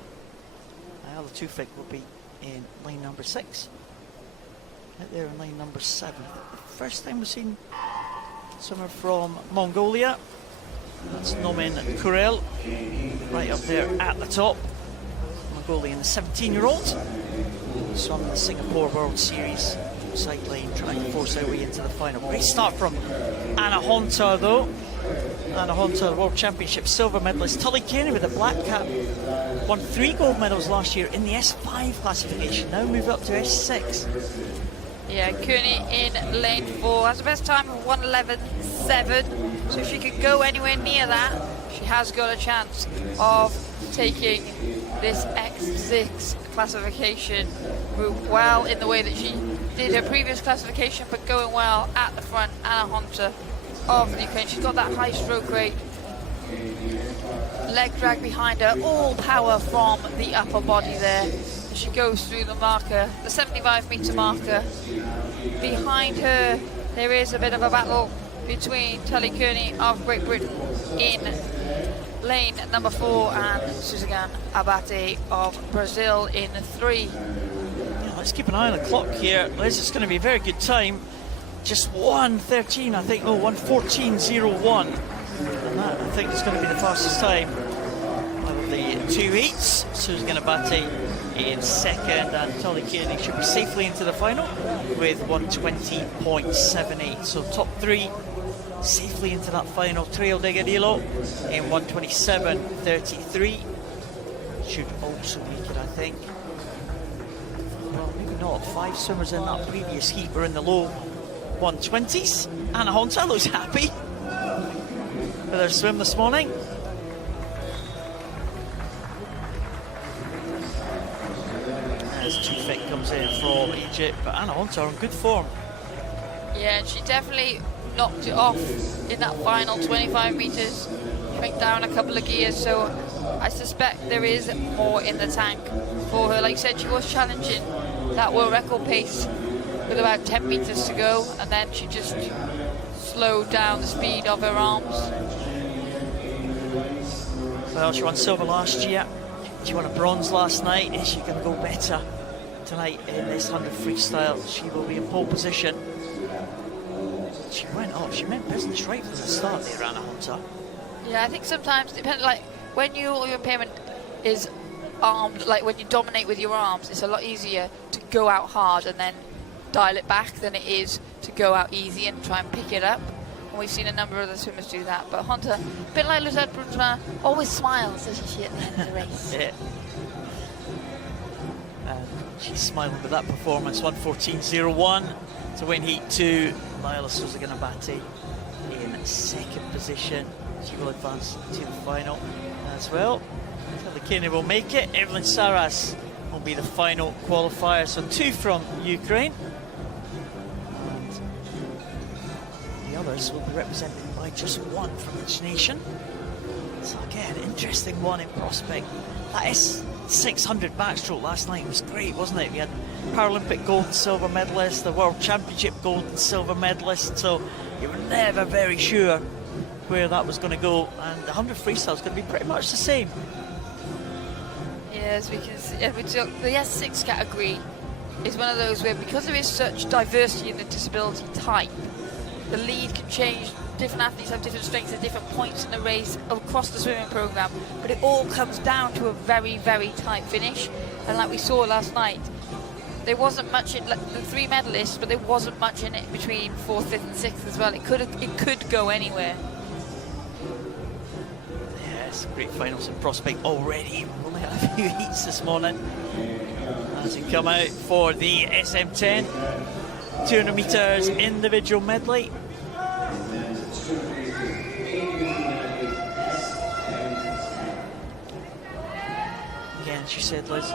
Ayala Tufik will be in lane number 6. Out there in lane number 7. The first time we've seen someone from Mongolia. That's Nomin Kurel, right up there at the top. Mongolian, the 17-year-old. Swam in the Singapore World Series. Side lane, trying to force their way into the final. Great start from Anna Hontar though. Anna Hontar, World Championship silver medalist. Tully Kearney with a black cap. Won 3 gold medals last year in the S5 classification. Now moved up to S6. Yeah, Kearney in lane 4 has the best time of 1:11.7. So if she could go anywhere near that, she has got a chance of taking this X6 classification route well in the way that she did her previous classification, but going well at the front. Anna Hontar of the Ukraine. She's got that high stroke rate. Leg drag behind her, all power from the upper body there. She goes through the marker, the 75-meter marker. Behind her, there is a bit of a battle between Tully Kearney of Great Britain in lane number 4 and Suzugan Abate of Brazil in 3. Yeah, let's keep an eye on the clock here. Liz, it's going to be a very good time. Just 1:13, I think. Oh, 1:14.01. And that, I think, is going to be the fastest time of the 2 heats. Suzugan Abate in second, and Tully Kearney should be safely into the final with 1:20.78. So top 3 safely into that final. Trejo Delgadillo in 1:27.33 should also make it, I think. Well, maybe not. 5 swimmers in that previous heat were in the low 1:20s. Anna Hontar looks happy with her swim this morning. as Tufik comes in from Egypt, but Anna Hunter in good form. Yeah, and she definitely knocked it off in that final 25 metres. She went down a couple of gears, so I suspect there is more in the tank for her. Like you said, she was challenging that world record pace with about 10 metres to go, and then she just slowed down the speed of her arms. Well, she won silver last year. She won a bronze last night. Is she going to go better tonight in this 100 freestyle? She will be in pole position. She went up. She meant business right from the start there, Anna Hunter. Yeah, I think sometimes, depending, like when your impairment is armed, like when you dominate with your arms, it's a lot easier to go out hard and then dial it back than it is to go out easy and try and pick it up. And we've seen a number of the swimmers do that. But Hunter, a bit like Lizette Brunsma, always smiles, doesn't she, at the end of the race? Yeah. And she's smiling with that performance. 1:14.01 to win heat 2. Lila Souza-Ganabate in second position. She will advance to the final as well. Kelly Kinney will make it. Evelyn Saras will be the final qualifier. So 2 from Ukraine. And the others will be represented by just 1 from each nation. So again, interesting one in prospect. That is 600 backstroke last night was great, wasn't it? We had Paralympic gold and silver medalist, the World Championship gold and silver medalist, so you were never very sure where that was going to go, and the 100 freestyle is going to be pretty much the same. Yes, we can see. The S6 category is one of those where, because there is such diversity in the disability type, the lead can change. Different athletes have different strengths at different points in the race across the swimming program, but it all comes down to a very, very tight finish. And like we saw last night, there wasn't much in, like, the 3 medalists, but there wasn't much in it between 4th, 5th and 6th as well. It could go anywhere. Yes, great finals in prospect already. We've only had a few heats this morning as we come out for the SM10 200 metres individual medley. Again, she said, Liz,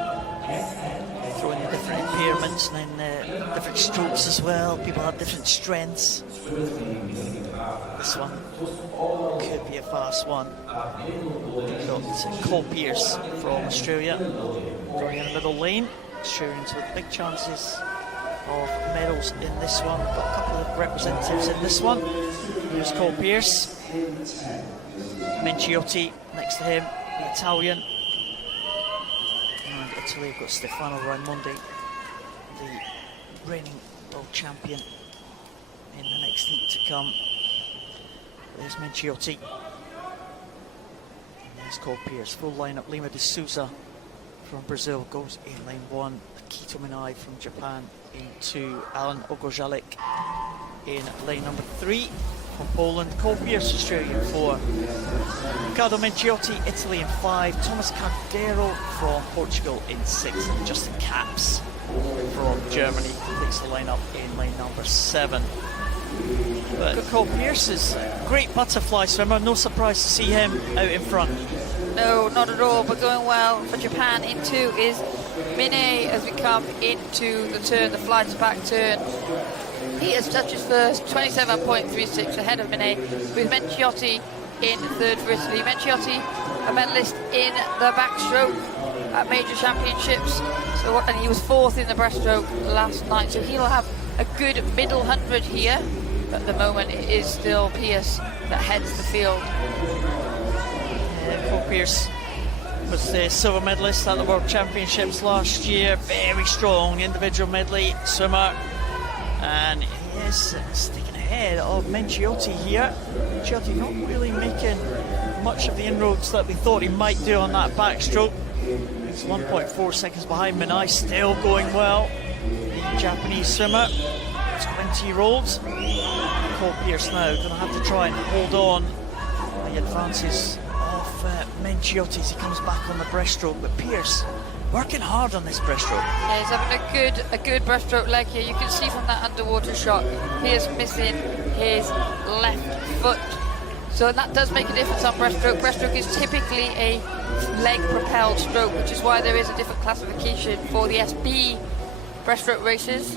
throwing in different impairments and then different strokes as well. People have different strengths. This one could be a fast one. We've got Cole Pierce from Australia going in the middle lane. Australians with big chances of medals in this one. Got a couple of representatives in this one. Here's Cole Pierce. Menciotti next to him, the Italian. And Italy have got Stefano Raimondi, the reigning world champion, in the next heat to come. There's Menciotti. And there's Cole Pierce. Full lineup. Lima de Souza from Brazil goes in lane 1. Akito Minai from Japan in 2. Alan Ogorjalik in lane number 3. From Poland, Cole Pierce, Australia in 4. Riccardo Menciotti, Italy in 5. Thomas Cardero from Portugal in 6. And Justin Capps from Germany takes the lineup in lane number 7. But Cole Pierce is a great butterfly swimmer. No surprise to see him out in front. No, not at all, but going well for Japan in 2 is Mine as we come into the turn, the fly to back turn. He has touches first, 27.36 ahead of Mine, with Menciotti in 3rd for Italy. Menciotti, a medalist in the backstroke at major championships, and he was 4th in the breaststroke last night, so he'll have a good middle 100 here. But at the moment, it is still Pierce that heads the field. Yeah, Cole Pierce was the silver medalist at the World Championships last year. Very strong individual medley swimmer. And he is sticking ahead of Menciotti here. Menciotti not really making much of the inroads that we thought he might do on that backstroke. He's 1.4 seconds behind Minai, still going well. The Japanese swimmer, 20-year-olds. Cole Pierce now going to have to try and hold on the advances of Menciotti as he comes back on the breaststroke. But Pierce working hard on this breaststroke. Yeah, he's having a good breaststroke leg here. You can see from that underwater shot, Pierce missing his left foot. So that does make a difference on breaststroke. Breaststroke is typically a leg propelled stroke, which is why there is a different classification for the SB breaststroke races.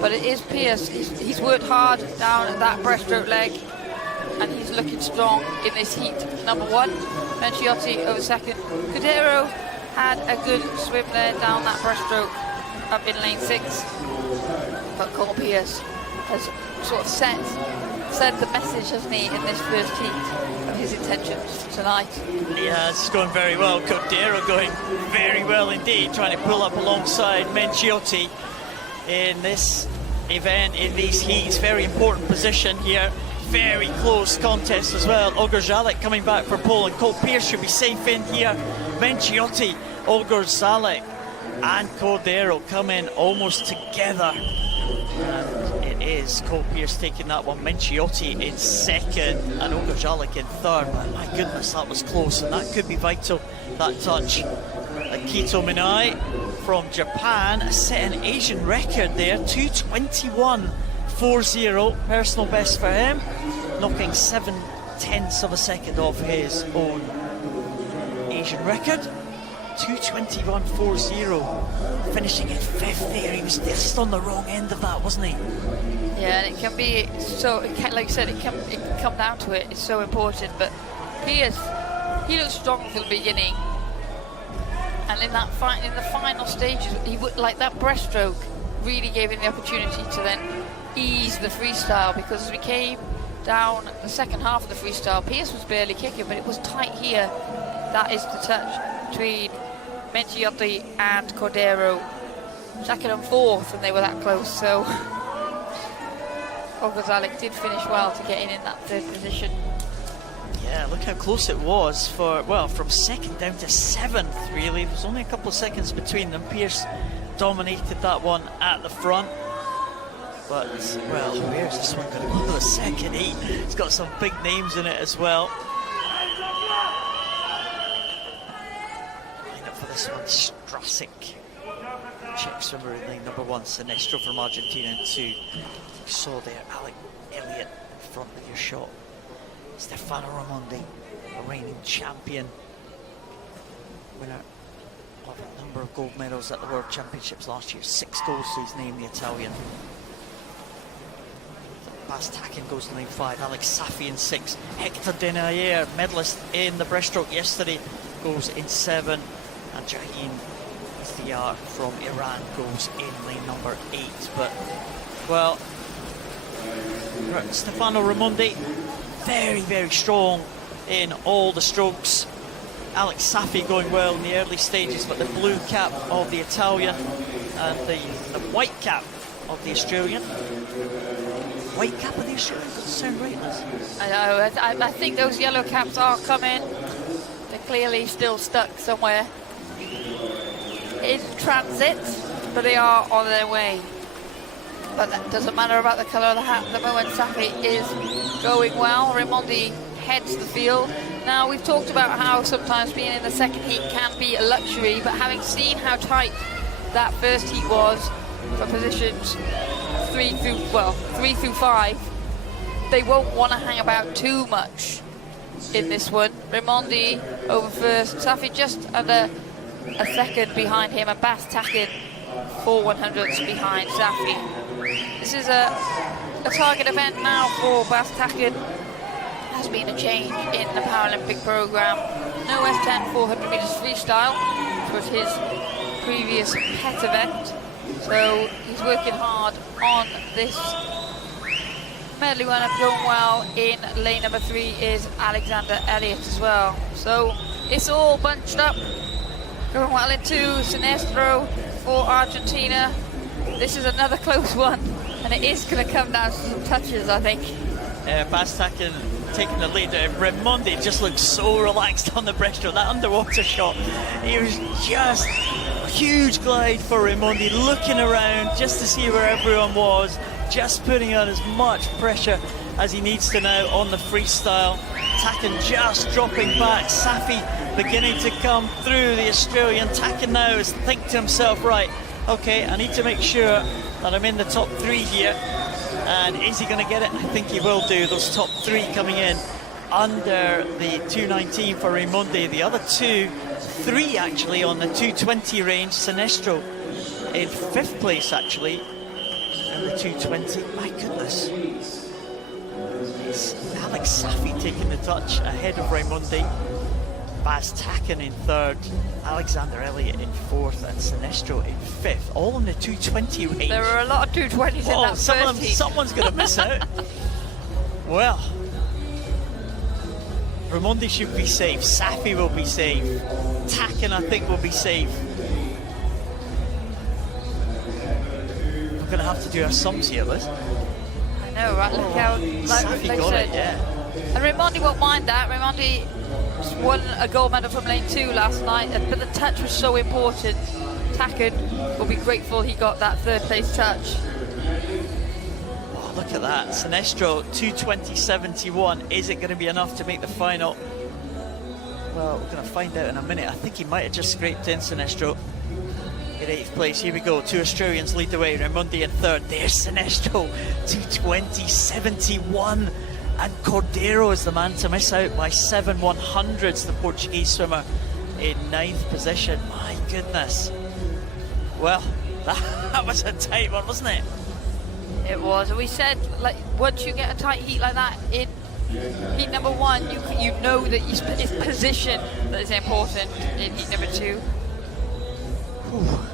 But it is Pierce. He's worked hard down at that breaststroke leg, and he's looking strong in this heat. Number 1, Menciotti over second. Cordero had a good swim there down that breaststroke up in lane 6. But Cole Pierce has sort of sent the message, hasn't he, in this first heat of his intentions tonight. Yeah, it's going very well. Cordero going very well indeed, trying to pull up alongside Menciotti in this event, in these heats. Very important position here. Very close contest as well. Ogrzalek coming back for pole, and Cole Pierce should be safe in here. Menciotti, Ogrzalek and Cordero come in almost together. And it is Cole Pierce taking that one, Menciotti in second, and Ogrzalek in third. But my goodness, that was close, and that could be vital, that touch. Akito Minai from Japan set an Asian record there, 2:21.40, personal best for him, knocking 7/10 of a second off his own Asian record. 2:21.40, finishing in 5th there. He was just on the wrong end of that, wasn't he? Yeah, and it can be so. Like I said, it can come down to it. It's so important. But Pierce, he looked strong from the beginning, and in the final stages, he would like that breaststroke really gave him the opportunity to then ease the freestyle, because as we came down the second half of the freestyle, Pierce was barely kicking, but it was tight here. That is the touch between Menciotti and Cordero. Second and fourth, and they were that close. So Ogrzalek did finish well to get in that third position. Yeah, look how close it was for, well, from second down to 7th, really. There was only a couple of seconds between them. Pierce dominated that one at the front. But, well, where's this one going to go to the second heat? It's got some big names in it as well. Line up for this one, Strasic. Czech swimmer in lane number 1, Sinestro from Argentina in 2. You saw there Alec Elliott in front of your shot. Stefano Raimondi, a reigning champion, winner of a number of gold medals at the World Championships last year. 6 goals to his name, the Italian. Bastakin goes to lane 5, Alex Safi in 6. Hector Denayer, medalist in the breaststroke yesterday, goes in 7. And Jahin Diyar from Iran goes in lane number 8. But, well, Stefano Raimondi, very, very strong in all the strokes. Alex Safi going well in the early stages, but the blue cap of the Italian and the white cap of the Australian. White cap of the Australian, doesn't sound right, Liz. I know, I think those yellow caps are coming. They're clearly still stuck somewhere in transit, but they are on their way. But that doesn't matter about the colour of the hat at the moment. Safi is going well. Raimondi heads the field. Now, we've talked about how sometimes being in the second heat can be a luxury, but having seen how tight that first heat was for positions 3 through 5, they won't want to hang about too much in this one. Raimondi over first, Safi just under a second behind him, and Bastakin 4 100ths behind Safi. This is a target event now for Bastakin. Has been a change in the Paralympic program. No S10 400 meters freestyle, which was his previous pet event. So he's working hard on this medley runner. Going well in lane number 3 is Alexander Elliott as well. So it's all bunched up. Going well in 2, Sinestro for Argentina. This is another close one, and it is going to come down to some touches, I think. Bastakin taking the lead. Raimondi just looked so relaxed on the breaststroke. That underwater shot, it was just a huge glide for Raimondi, looking around just to see where everyone was, just putting on as much pressure as he needs to now on the freestyle. Tacken just dropping back. Safi beginning to come through the Australian. Tacken now is thinking to himself, right, okay, I need to make sure that I'm in the top 3 here. And is he going to get it? I think he will do. Those top 3 coming in under the 219 for Raimondi. The other three actually on the 220 range. Sinestro in 5th place actually in the 220. My goodness. It's Alex Safi taking the touch ahead of Raimondi. Baz Taken in 3rd, Alexander Elliott in 4th, and Sinestro in 5th, all in the 220 range. There were a lot of 220s in that first heat. Someone's going to miss out. Well, Raimondi should be safe, Safi will be safe, Taken I think will be safe. We're going to have to do our sums here, Liz. I know, right? Look how, like Safi got said, it, yeah. And Raimondi won't mind that. Raimondi won a gold medal from lane 2 last night, but the touch was so important. Taken will be grateful he got that 3rd place touch. Oh, look at that. Sinestro 220.71. Is it going to be enough to make the final? Well, we're going to find out in a minute. I think he might have just scraped in Sinestro in 8th place. Here we go. 2 Australians lead the way. Raimondi in 3rd. There's Sinestro 220.71. And Cordeiro is the man to miss out by 7/100ths, the Portuguese swimmer in 9th position. My goodness. Well, that was a tight one, wasn't it? It was. And we said, like, once you get a tight heat like that in heat number 1, you know that it's position that is important in heat number 2. Whew.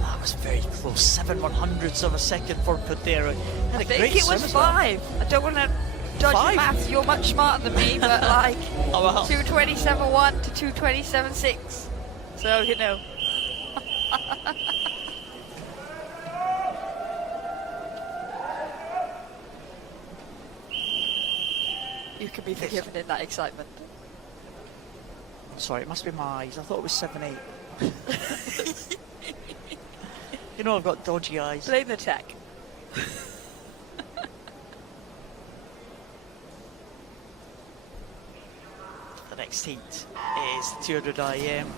That was very close. 7/100ths of a second for Cordeiro. I think it was 5. I don't want to dodge the maths. You're much smarter than me, but like 227.1 to 227.6. So, you know. You can be forgiven in that excitement. I'm sorry, it must be my eyes. I thought it was 7/8. You know I've got dodgy eyes. Blame the tech. The next heat is the 200 IM.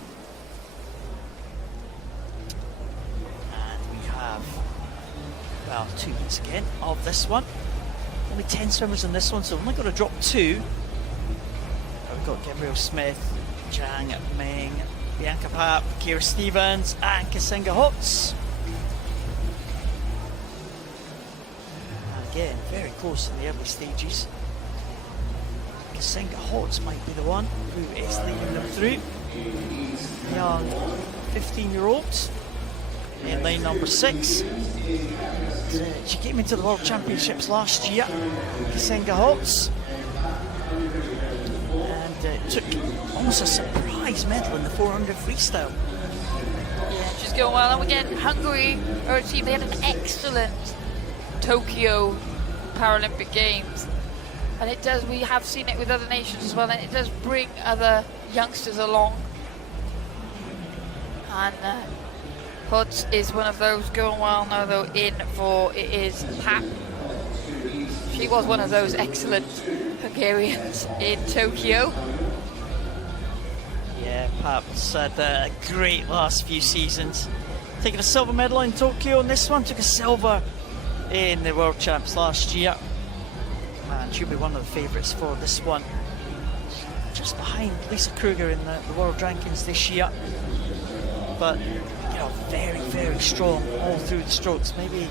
And we have, well, 2 heats again of this one. Only 10 swimmers in this one, so we're only going to drop 2. We've got Gabriel Smith, Zhang Meng, Bianca Pap, Kira Stevens, and Kasenga Hotz. Again, very close in the early stages. Kasenga Hotz might be the one who is leading them through. Young 15-year-olds in lane number 6. She came into the World Championships last year, Kasenga Hotz, and took almost a surprise medal in the 400 freestyle. Yeah, she's going well. And again, Hungary are a team, they had an excellent Tokyo Paralympic Games, and it does, we have seen it with other nations as well, and it does bring other youngsters along. And Hotz is one of those going well now, though. In for it is Pap. She was one of those excellent Hungarians in Tokyo. Yeah, Pap's had a great last few seasons. Taking a silver medal in Tokyo, and this one took a silver in the World Champs last year. And she'll be one of the favourites for this one. Just behind Lisa Kruger in the world rankings this year. But, you know, very, very strong all through the strokes. Maybe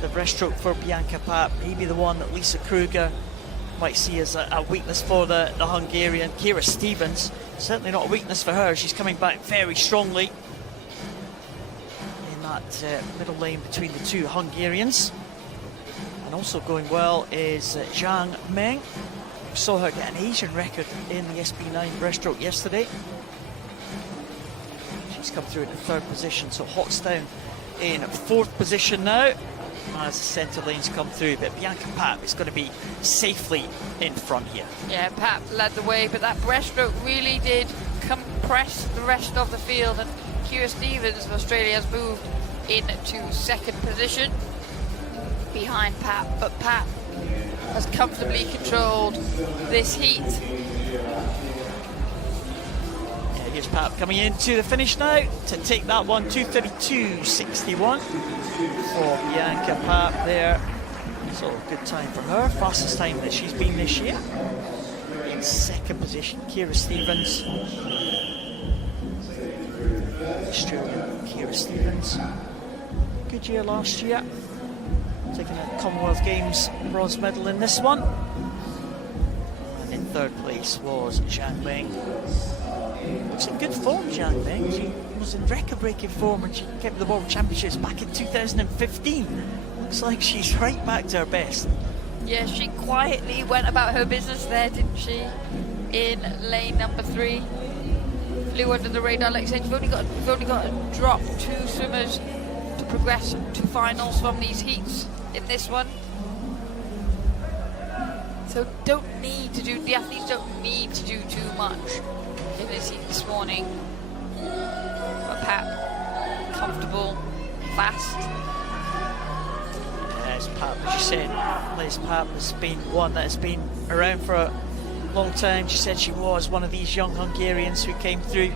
the breaststroke for Bianca Pap, maybe the one that Lisa Kruger might see as a weakness for the Hungarian. Kira Stevens, certainly not a weakness for her. She's coming back very strongly in that middle lane between the two Hungarians. And also going well is Zhang Meng. We saw her get an Asian record in the SB9 breaststroke yesterday. She's come through in the 3rd position, so Hotz down in 4th position now as the centre lanes come through. But Bianca Pap is going to be safely in front here. Yeah, Pap led the way, but that breaststroke really did compress the rest of the field, and Kira Stevens of Australia has moved into 2nd position behind Pap, but Pap has comfortably controlled this heat. Here's Pap coming into the finish now to take that one, 2:32.61 for Bianca Pap there. So good time for her, fastest time that she's been this year. second position, Kira Stevens. Australian Kira Stevens. Good year last year. Taking a Commonwealth Games bronze medal in this one. And in third place was Zhang Meng. Looks in good form, Zhang Meng. She was in record-breaking form when she came to the World Championships back in 2015. Looks like she's right back to her best. Yeah, she quietly went about her business there, didn't she? In lane number 3. Flew under the radar, like I said, you've only got to drop 2 swimmers to progress to finals from these heats in this one. So the athletes don't need to do too much in this heat this morning. But Pat, comfortable, fast. As Pat, as you said, Liz Pat has been one that has been around for a long time. She said she was one of these young Hungarians who came through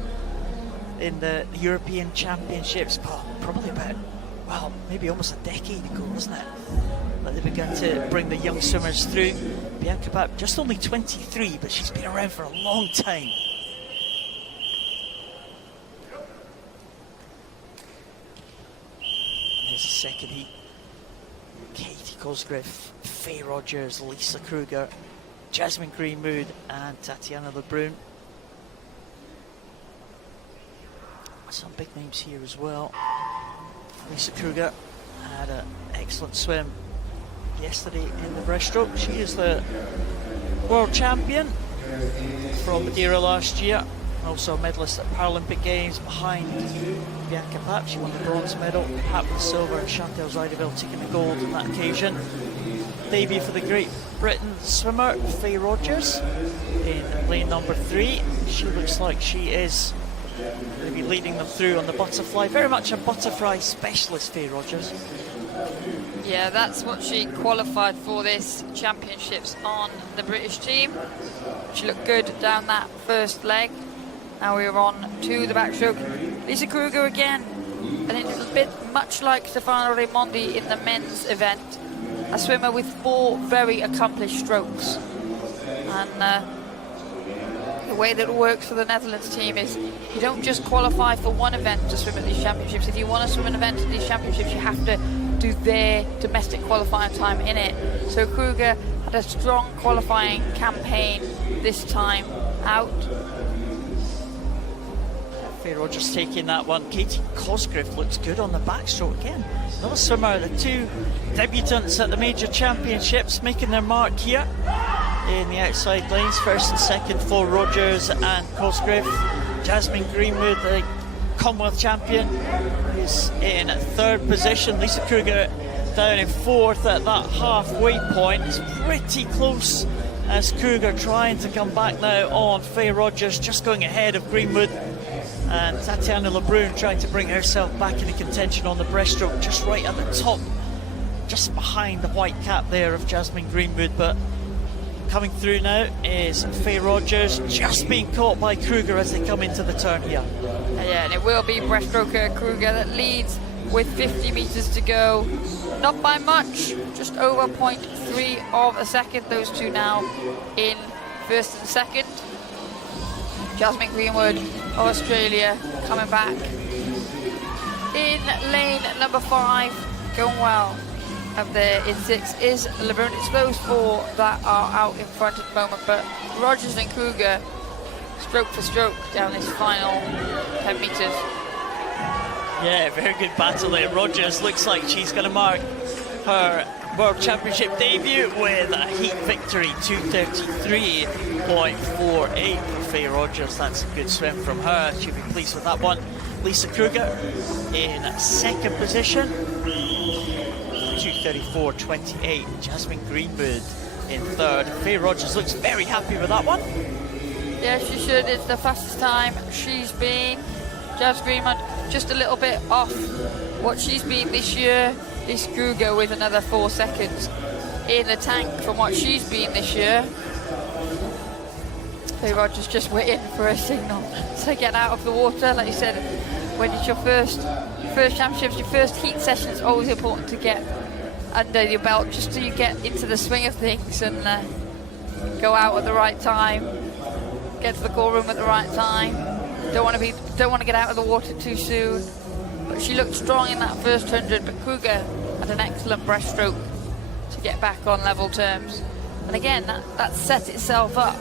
in the European Championships, probably about, well, maybe almost a decade ago, wasn't it? That they began to bring the young swimmers through. Bianca Papp, just only 23, but she's been around for a long time. There's the second heat. Katie Cosgrave, Faye Rogers, Lisa Kruger, Jasmine Greenwood and Tatiana Lebrun. Some big names here as well. Lisa Kruger had an excellent swim yesterday in the breaststroke. She is the world champion from Madeira last year. Also a medalist at Paralympic Games behind Bianca Papp. She won the bronze medal. Papp with the silver and Chantal Zuideveld taking the gold on that occasion. Debut for the Great Britain swimmer, Faye Rogers, in lane number 3. She looks like she is going to be leading them through on the butterfly. Very much a butterfly specialist, Faye Rogers. Yeah, that's what she qualified for this championships on the British team. She looked good down that first leg. Now we're on to the backstroke. Lisa Kruger again, and it's a bit much like Stefano Raimondi in the men's event. A swimmer with 4 very accomplished strokes. And the way that it works for the Netherlands team is you don't just qualify for one event to swim at these championships. If you want to swim an event at these championships, you have to do their domestic qualifying time in it. So Kruger had a strong qualifying campaign this time out. Faye Rogers taking that one. Katie Cosgrave looks good on the backstroke again. Another swimmer, the 2 debutants at the major championships making their mark here in the outside lanes. First and second for Rogers and Cosgrave. Jasmine Greenwood, the Commonwealth champion, is in 3rd position. Lisa Kruger down in 4th at that halfway point. It's pretty close as Kruger trying to come back now on Faye Rogers, just going ahead of Greenwood. And Tatiana Lebrun trying to bring herself back into contention on the breaststroke, just right at the top, just behind the white cap there of Jasmine Greenwood. But coming through now is Faye Rogers, just being caught by Kruger as they come into the turn here. Yeah, and it will be breaststroker Kruger that leads with 50 meters to go. Not by much, just over 0.3 of a second. Those two now in 1st and 2nd. Jasmine Greenwood of Australia coming back in lane number 5, going well up there in 6 is Lebrun. It's those 4 that are out in front at the moment, but Rogers and Kruger stroke for stroke down this final 10 meters. Yeah, very good battle there. Rogers looks like she's going to mark her World Championship debut with a heat victory, 2:33.48 for Faye Rogers. That's a good swim from her. She'll be pleased with that one. Lisa Kruger in 2nd position, 2:34.28. Jasmine Greenwood in 3rd. Faye Rogers looks very happy with that one. Yeah, she should. It's the fastest time she's been. Jasmine Greenwood just a little bit off what she's been this year. This Kruger with another 4 seconds in the tank from what she's been this year. Faye Rogers just waiting for a signal to get out of the water. Like you said, when it's your first championships, your first heat session, it's always important to get under your belt just so you get into the swing of things. And go out at the right time, get to the call room at the right time. Don't want to get out of the water too soon. But she looked strong in that first 100, but Kruger had an excellent breaststroke to get back on level terms. And again, that set itself up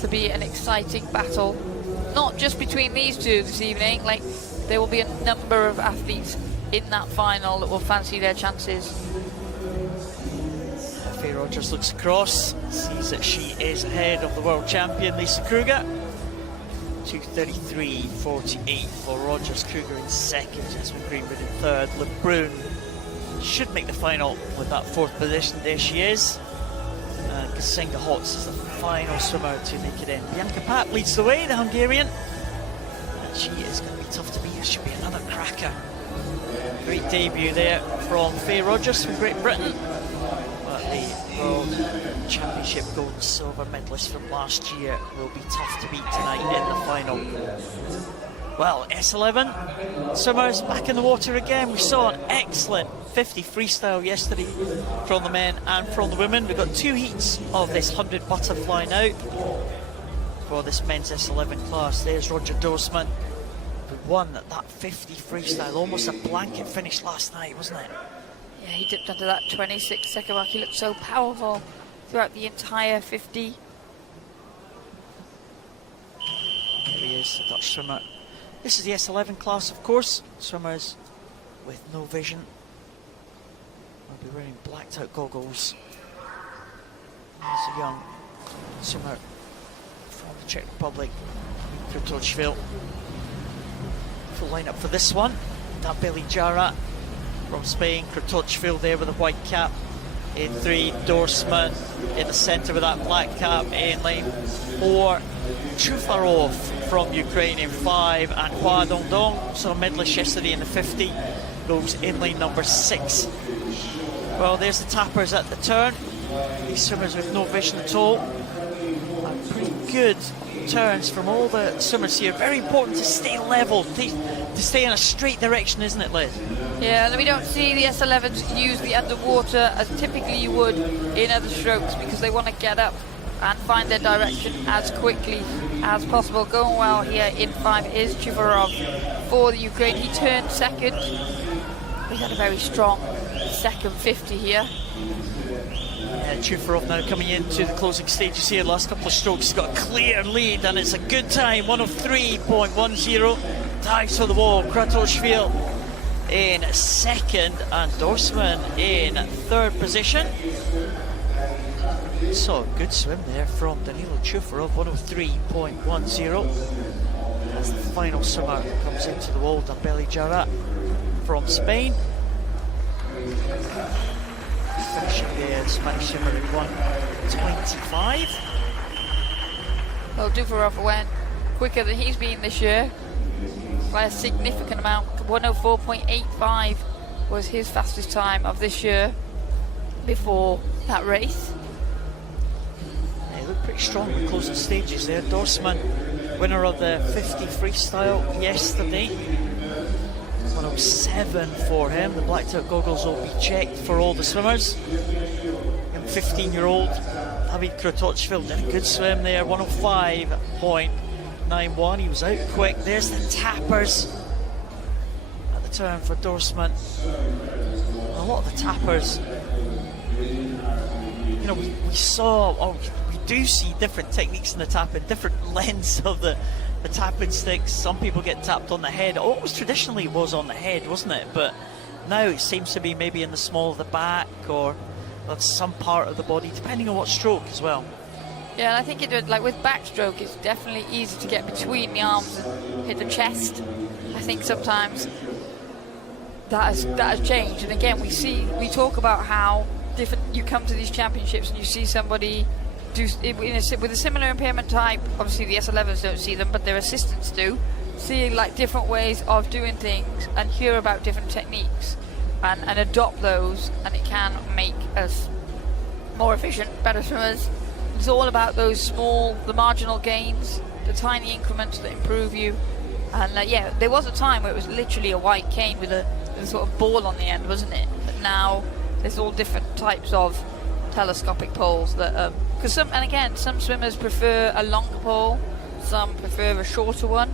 to be an exciting battle, not just between these two this evening. Like, there will be a number of athletes in that final that will fancy their chances. Faye Rogers looks across, sees that she is ahead of the world champion Lisa Kruger. 2:33.48 for Rogers. Kruger in second, Jasmine Greenwood in third. LeBrun should make the final with that fourth position. There she is. And Kasinga Hotz is the final swimmer to make it in. Bianca Pat leads the way, the Hungarian. And she is going to be tough to beat. She'll be another cracker. Great debut there from Faye Rogers from Great Britain. But the World Championship gold and silver medalist from last year will be tough to beat tonight in the final. Well, S11 swimmers back in the water again. We saw an excellent 50 freestyle yesterday from the men and from the women. We've got 2 heats of this 100 butterfly now for this men's S11 class. There's Roger Dorsman, who won that 50 freestyle, almost a blanket finish last night, wasn't it? Yeah, he dipped under that 26-second mark. He looked so powerful throughout the entire 50. There he is, the Dutch swimmer. This is the S11 class, of course. Swimmers with no vision will be wearing blacked out goggles. There's a young swimmer from the Czech Republic, Kratochvil. Full lineup for this one. Dabeli Jara from Spain, Kratochvil there with a white cap in 3, Dorsman in the centre with that black cap in lane 4, Chufarov from Ukraine in 5, and Hua Dongdong, so a medalist yesterday in the 50, goes in lane number 6. Well, there's the tappers at the turn. These swimmers with no vision at all. And pretty good turns from all the swimmers here. Very important to stay level, to stay in a straight direction, isn't it, Liz? Yeah, and we don't see the S11s use the underwater as typically you would in other strokes, because they want to get up and find their direction as quickly as possible. Going well here in 5 is Chufarov for the Ukraine. He turned second. He had a very strong second 50 here. Chufarov now coming into the closing stages here. Last couple of strokes, he's got a clear lead, and it's a good time. 1:03.10. Dives for the wall. Kratochvil in second, and Dorsman in third position. So a good swim there from Danilo Chufarov. 1:03.10. As the final swimmer comes into the wall, Dabeli Jara from Spain. Finishing there, Spanish swimmer at 1:25. Well, Dufarov went quicker than he's been this year by a significant amount. 1:04.85 was his fastest time of this year before that race. They look pretty strong in the closing stages there. Dorsman, winner of the 50 freestyle yesterday. 1:07 for him. The blacked out goggles will be checked for all the swimmers. And 15-year-old David Kratochvil did a good swim there. 1:05.91. He was out quick. There's the tappers at the turn for Dorsman. A lot of the tappers, you know, we saw, or we do see different techniques in the tapping, different lengths of the tapping sticks. Some people get tapped on the head. Always traditionally was on the head, wasn't it? But now it seems to be maybe in the small of the back, or some part of the body, depending on what stroke as well. Yeah, and I think like with backstroke, it's definitely easy to get between the arms and hit the chest. I think sometimes that has changed. And again, we talk about how different you come to these championships and you see somebody do with a similar impairment type. Obviously the S11s don't see them, but their assistants do. See like different ways of doing things and hear about different techniques and adopt those, and it can make us more efficient, better swimmers. It's all about those the marginal gains, the tiny increments that improve you. And yeah, there was a time where it was literally a white cane with a sort of ball on the end, wasn't it? But now there's all different types of telescopic poles that Because some swimmers prefer a longer pole, some prefer a shorter one.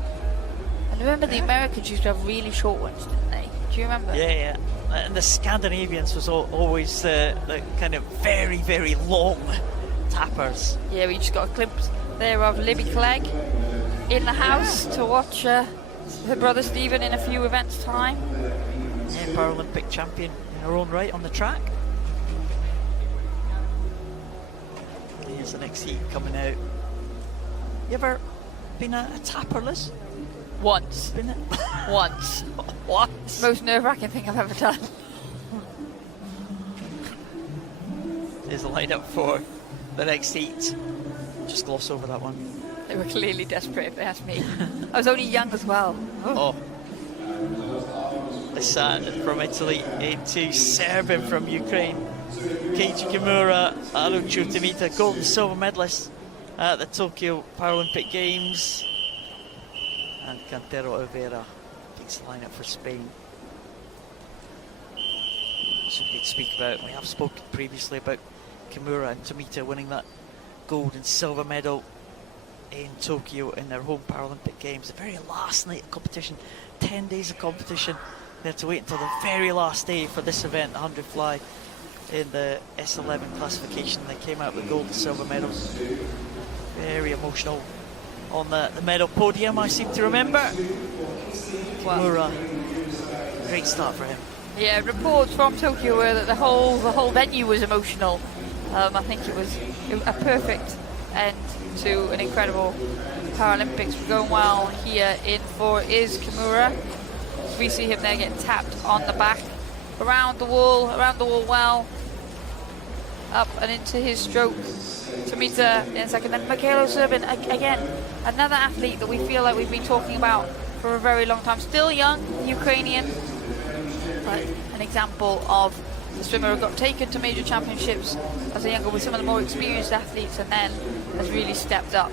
And remember, the Americans used to have really short ones, didn't they? Do you remember? Yeah. And the Scandinavians was always the kind of very, very long tappers. Yeah, we just got a glimpse there of Libby Clegg in the house to watch her brother Stephen in a few events' time. Yeah, Paralympic champion in her own right on the track. Here's the next heat coming out. You ever been a tapper, Liz? Once. Been it? Once. Once. Most nerve-wracking thing I've ever done. Here's the lineup for the next heat. Just gloss over that one. They were clearly desperate, if they asked me. I was only young as well. Oh. Lisan from Italy into Serbin from Ukraine. Keiji Kimura, Alucho Tomita, gold and silver medalists at the Tokyo Paralympic Games. And Cantero Oliveira takes the lineup for Spain. So we did speak about, we have spoken previously about Kimura and Tomita winning that gold and silver medal in Tokyo in their home Paralympic Games. The very last night of competition, 10 days of competition. They had to wait until the very last day for this event, the 100 fly in the S11 classification. They came out with gold and silver medals. Very emotional on the medal podium, I seem to remember. Kimura, great start for him. Yeah, reports from Tokyo were that the whole venue was emotional. I think it was a perfect end to an incredible Paralympics. We're going well here in 4 is Kimura. We see him there getting tapped on the back, around the wall well, up and into his stroke. Tomita in second, then Mikhailo Serbin, again, another athlete that we feel like we've been talking about for a very long time. Still young, Ukrainian, but an example of the swimmer who got taken to major championships as a younger with some of the more experienced athletes and then has really stepped up.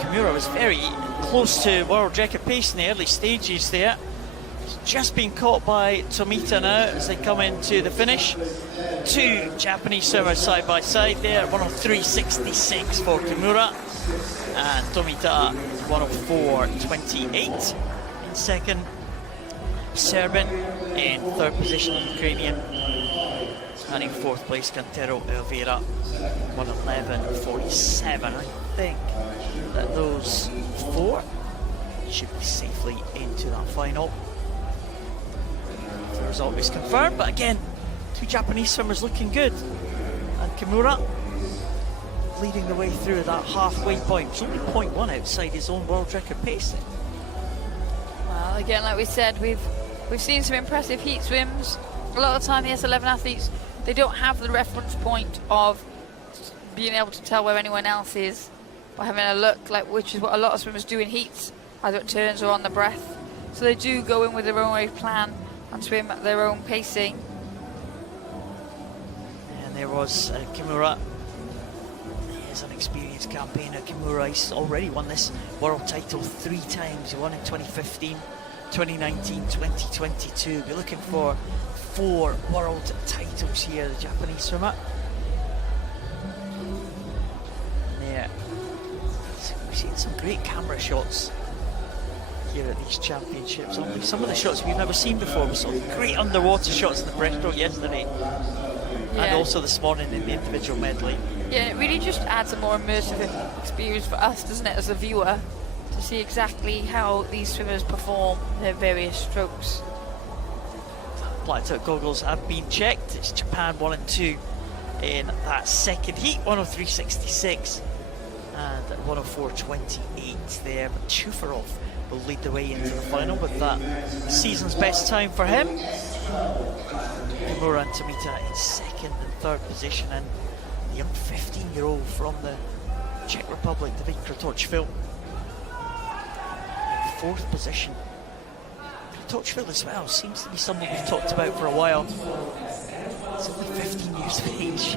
Kimura was very close to world record pace in the early stages there. He's just been caught by Tomita now as they come into the finish. Two Japanese swimmers side by side there, 103.66 for Kimura and Tomita 104.28 in second. Serbin in third position, Ukrainian, and in fourth place Cantero Oliveira 111.47. I think that those four should be safely into that final. The result is confirmed, but again, two Japanese swimmers looking good, and Kimura leading the way through that halfway point. It's only 0.1 outside his own world record pace. Well, again, like we said, we've seen some impressive heat swims. A lot of the time, the S11 athletes, they don't have the reference point of being able to tell where anyone else is by having a look, which is what a lot of swimmers do in heats, either at turns or on the breath. So they do go in with their own wave plan and swim at their own pacing. And there was Kimura. He's an experienced campaigner. Kimura, he's already won this world title 3 times. He won in 2015, 2019, 2022. We're looking for 4 world titles here, the Japanese swimmer. Yeah, we've seen some great camera shots here at these championships. Some of the shots we've never seen before. We saw great underwater shots in the breaststroke yesterday, and also this morning in the individual medley. Yeah, it really just adds a more immersive experience for us, doesn't it, as a viewer, to see exactly how these swimmers perform their various strokes. Blacked out goggles have been checked. It's Japan 1 and 2 in that second heat, 103.66 and 104.28 there. But Chufarov will lead the way into the final with that season's best time for him. Kimura and Tomita in second and third position, and the young 15-year-old from the Czech Republic, David Kratochvil, in fourth position. Kratochvil as well seems to be someone we've talked about for a while. He's only 15 years of age.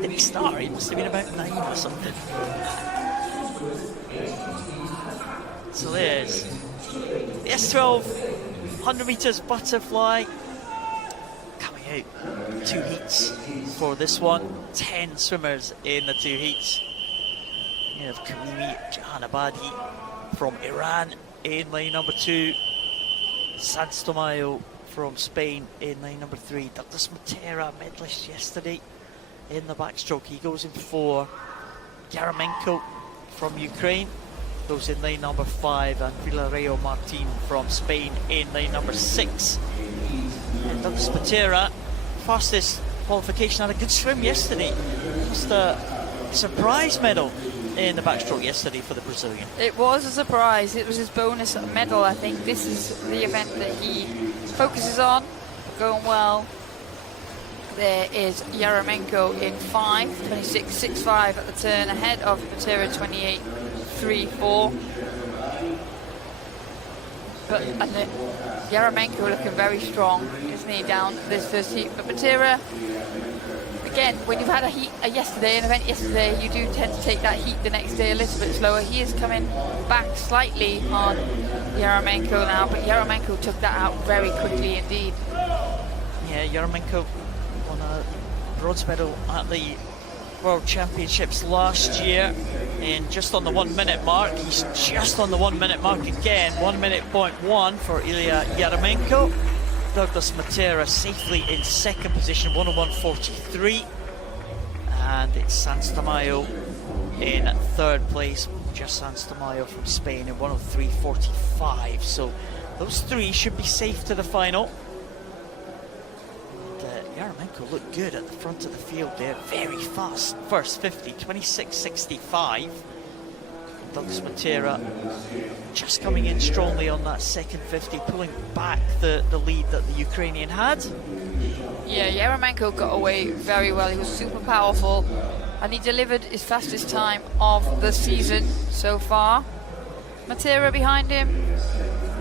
Did he start? He must have been about 9 or something. So there's the S12 100 metres butterfly coming out. 2 heats for this one. 10 swimmers in the 2 heats. You have Kamimi Jahanabadi from Iran in lane number 2. Sanstomayo from Spain in lane number 3. Douglas Matera, medalist yesterday in the backstroke. He goes in 4. Yaramenko from Ukraine goes in lane number 5, and Villarreal Martin from Spain in lane number 6. And Douglas Matera, fastest qualification, had a good swim yesterday. Just a surprise medal in the backstroke yesterday for the Brazilian. It was a surprise. It was his bonus medal, I think. This is the event that he focuses on. Going well. There is Yaramenko in 5, 26.65 at the turn, ahead of Matera 28.34. But Yaramenko looking very strong, isn't he, down this first heat. But Matera, again, when you've had an event yesterday, you do tend to take that heat the next day a little bit slower. He is coming back slightly on Yaramenko now, but Yaramenko took that out very quickly indeed. Yeah, Yaramenko won a bronze medal at the World Championships last year in just on the 1 minute mark. He's just on the 1 minute mark again. 1 minute point 1 for Ilya Yaramenko. Douglas Matera safely in 2nd position, 101.43. And it's Sans Tamayo in 3rd place. Just Sans Tamayo from Spain in 103.45. So those 3 should be safe to the final. Yaramenko looked good at the front of the field there, very fast. First 50, 26.65. Douglas Matera just coming in strongly on that second 50, pulling back the lead that the Ukrainian had. Yeah, Yaramenko got away very well. He was super powerful, and he delivered his fastest time of the season so far. Matera behind him,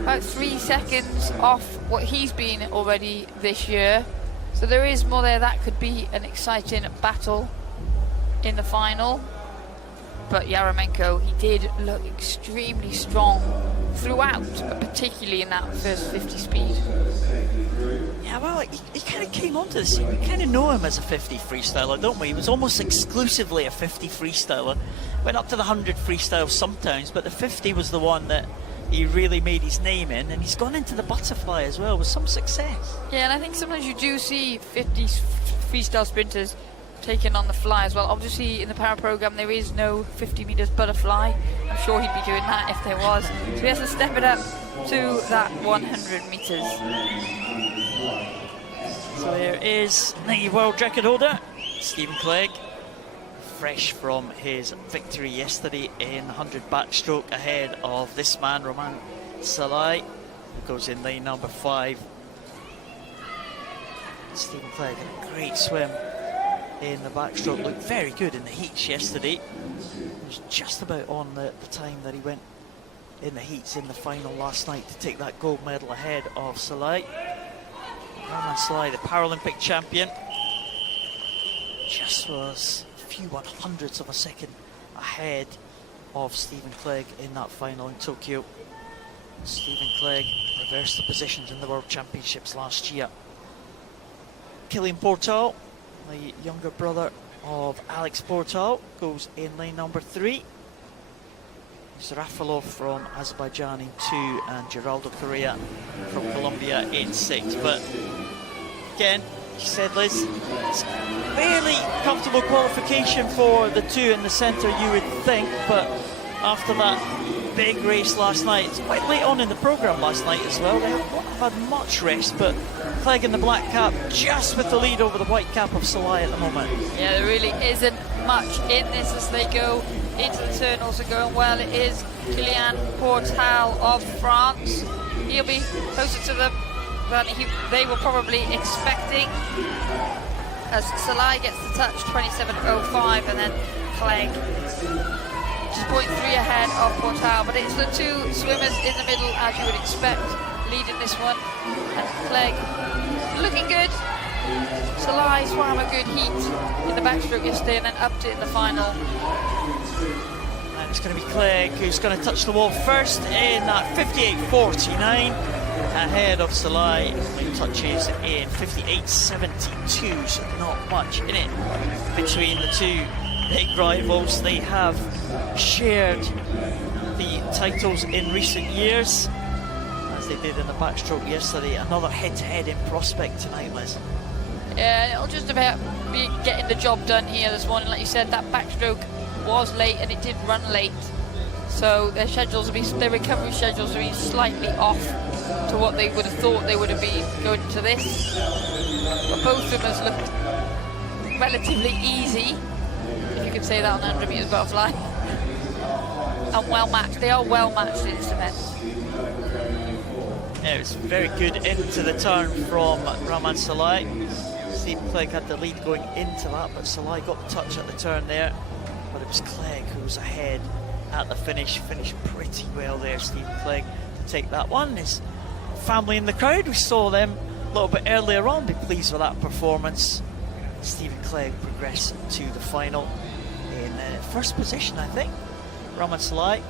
about 3 seconds off what he's been already this year. So there is more there. That could be an exciting battle in the final. But Yaramenko, he did look extremely strong throughout, but particularly in that first 50 speed. Yeah, well, he kind of came onto the scene. We kind of know him as a 50 freestyler, don't we? He was almost exclusively a 50 freestyler. Went up to the 100 freestyle sometimes, but the 50 was the one that he really made his name in, and he's gone into the butterfly as well with some success. Yeah, and I think sometimes you do see 50 freestyle sprinters taking on the fly as well. Obviously in the para program there is no 50 meters butterfly. I'm sure he'd be doing that if there was. So he has to step it up to that 100 meters. So there is the world record holder, Stephen Clegg, fresh from his victory yesterday in 100 backstroke, ahead of this man, Roman Salai, who goes in lane number 5. Stephen Clegg had a great swim in the backstroke, looked very good in the heats yesterday. He was just about on the time that he went in the heats in the final last night to take that gold medal ahead of Salai. Roman Salai, the Paralympic champion, just was a few 100ths of a second ahead of Stephen Clegg in that final in Tokyo. Stephen Clegg reversed the positions in the World Championships last year. Kilian Portal, the younger brother of Alex Portal, goes in lane number 3. Zarafalov from Azerbaijan in 2, and Geraldo Correa from Colombia in 6. But again, she said, Liz, it's a fairly comfortable qualification for the 2 in the centre, you would think, but after that big race last night, it's quite late on in the programme last night as well, they won't have had much rest, but Clegg in the black cap just with the lead over the white cap of Salai at the moment. Yeah, there really isn't much in this as they go into the turn. Also going well, it is Kilian Portal of France. He'll be closer to them than they were probably expecting, as Salai gets the touch, 27.05, and then Clegg just 0.3 ahead of Portal. But it's the 2 swimmers in the middle, as you would expect, leading this one, and Clegg looking good. Salai swam a good heat in the backstroke yesterday and then upped it in the final. And it's going to be Clegg who's going to touch the wall first in that 58.49. ahead of Salai. Only touches in 58.72, so not much in it between the two big rivals. They have shared the titles in recent years, as they did in the backstroke yesterday. Another head-to-head in prospect tonight, Liz. Yeah, it'll just about be getting the job done here this morning. Like you said, that backstroke was late and it did run late, so their schedules will be, their recovery schedules will be slightly off to what they would have thought they would have been going to this. But both swimmers looked relatively easy, if you could say that on 100 metres butterfly, and well matched. They are well matched in this event. Yeah, it was very good into the turn from Rahman Salai. Stephen Clegg had the lead going into that, but Salai got the touch at the turn there. But it was Clegg who was ahead at the finish. Finished pretty well there, Stephen Clegg, to take that one. His family in the crowd, we saw them a little bit earlier on, be pleased with that performance. Stephen Clegg progressed to the final in first position, I think. Rahman Salai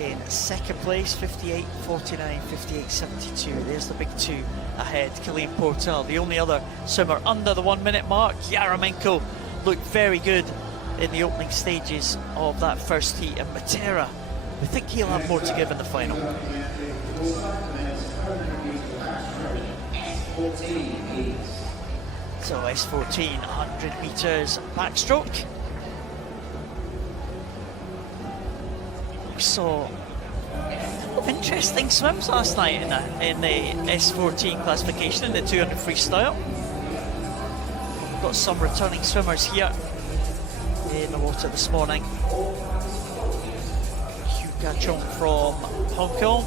in second place, 58.49, 58.72. There's the big two ahead. Killian Portal, the only other swimmer under the 1 minute mark. Yaramenko looked very good in the opening stages of that first heat, and Matera, we think he'll have more to give in the final. So S14, 100 metres backstroke. We saw interesting swims last night in the S14 classification, in the 200 freestyle. Got some returning swimmers here in the water this morning. Hugh Gachong from Hong Kong,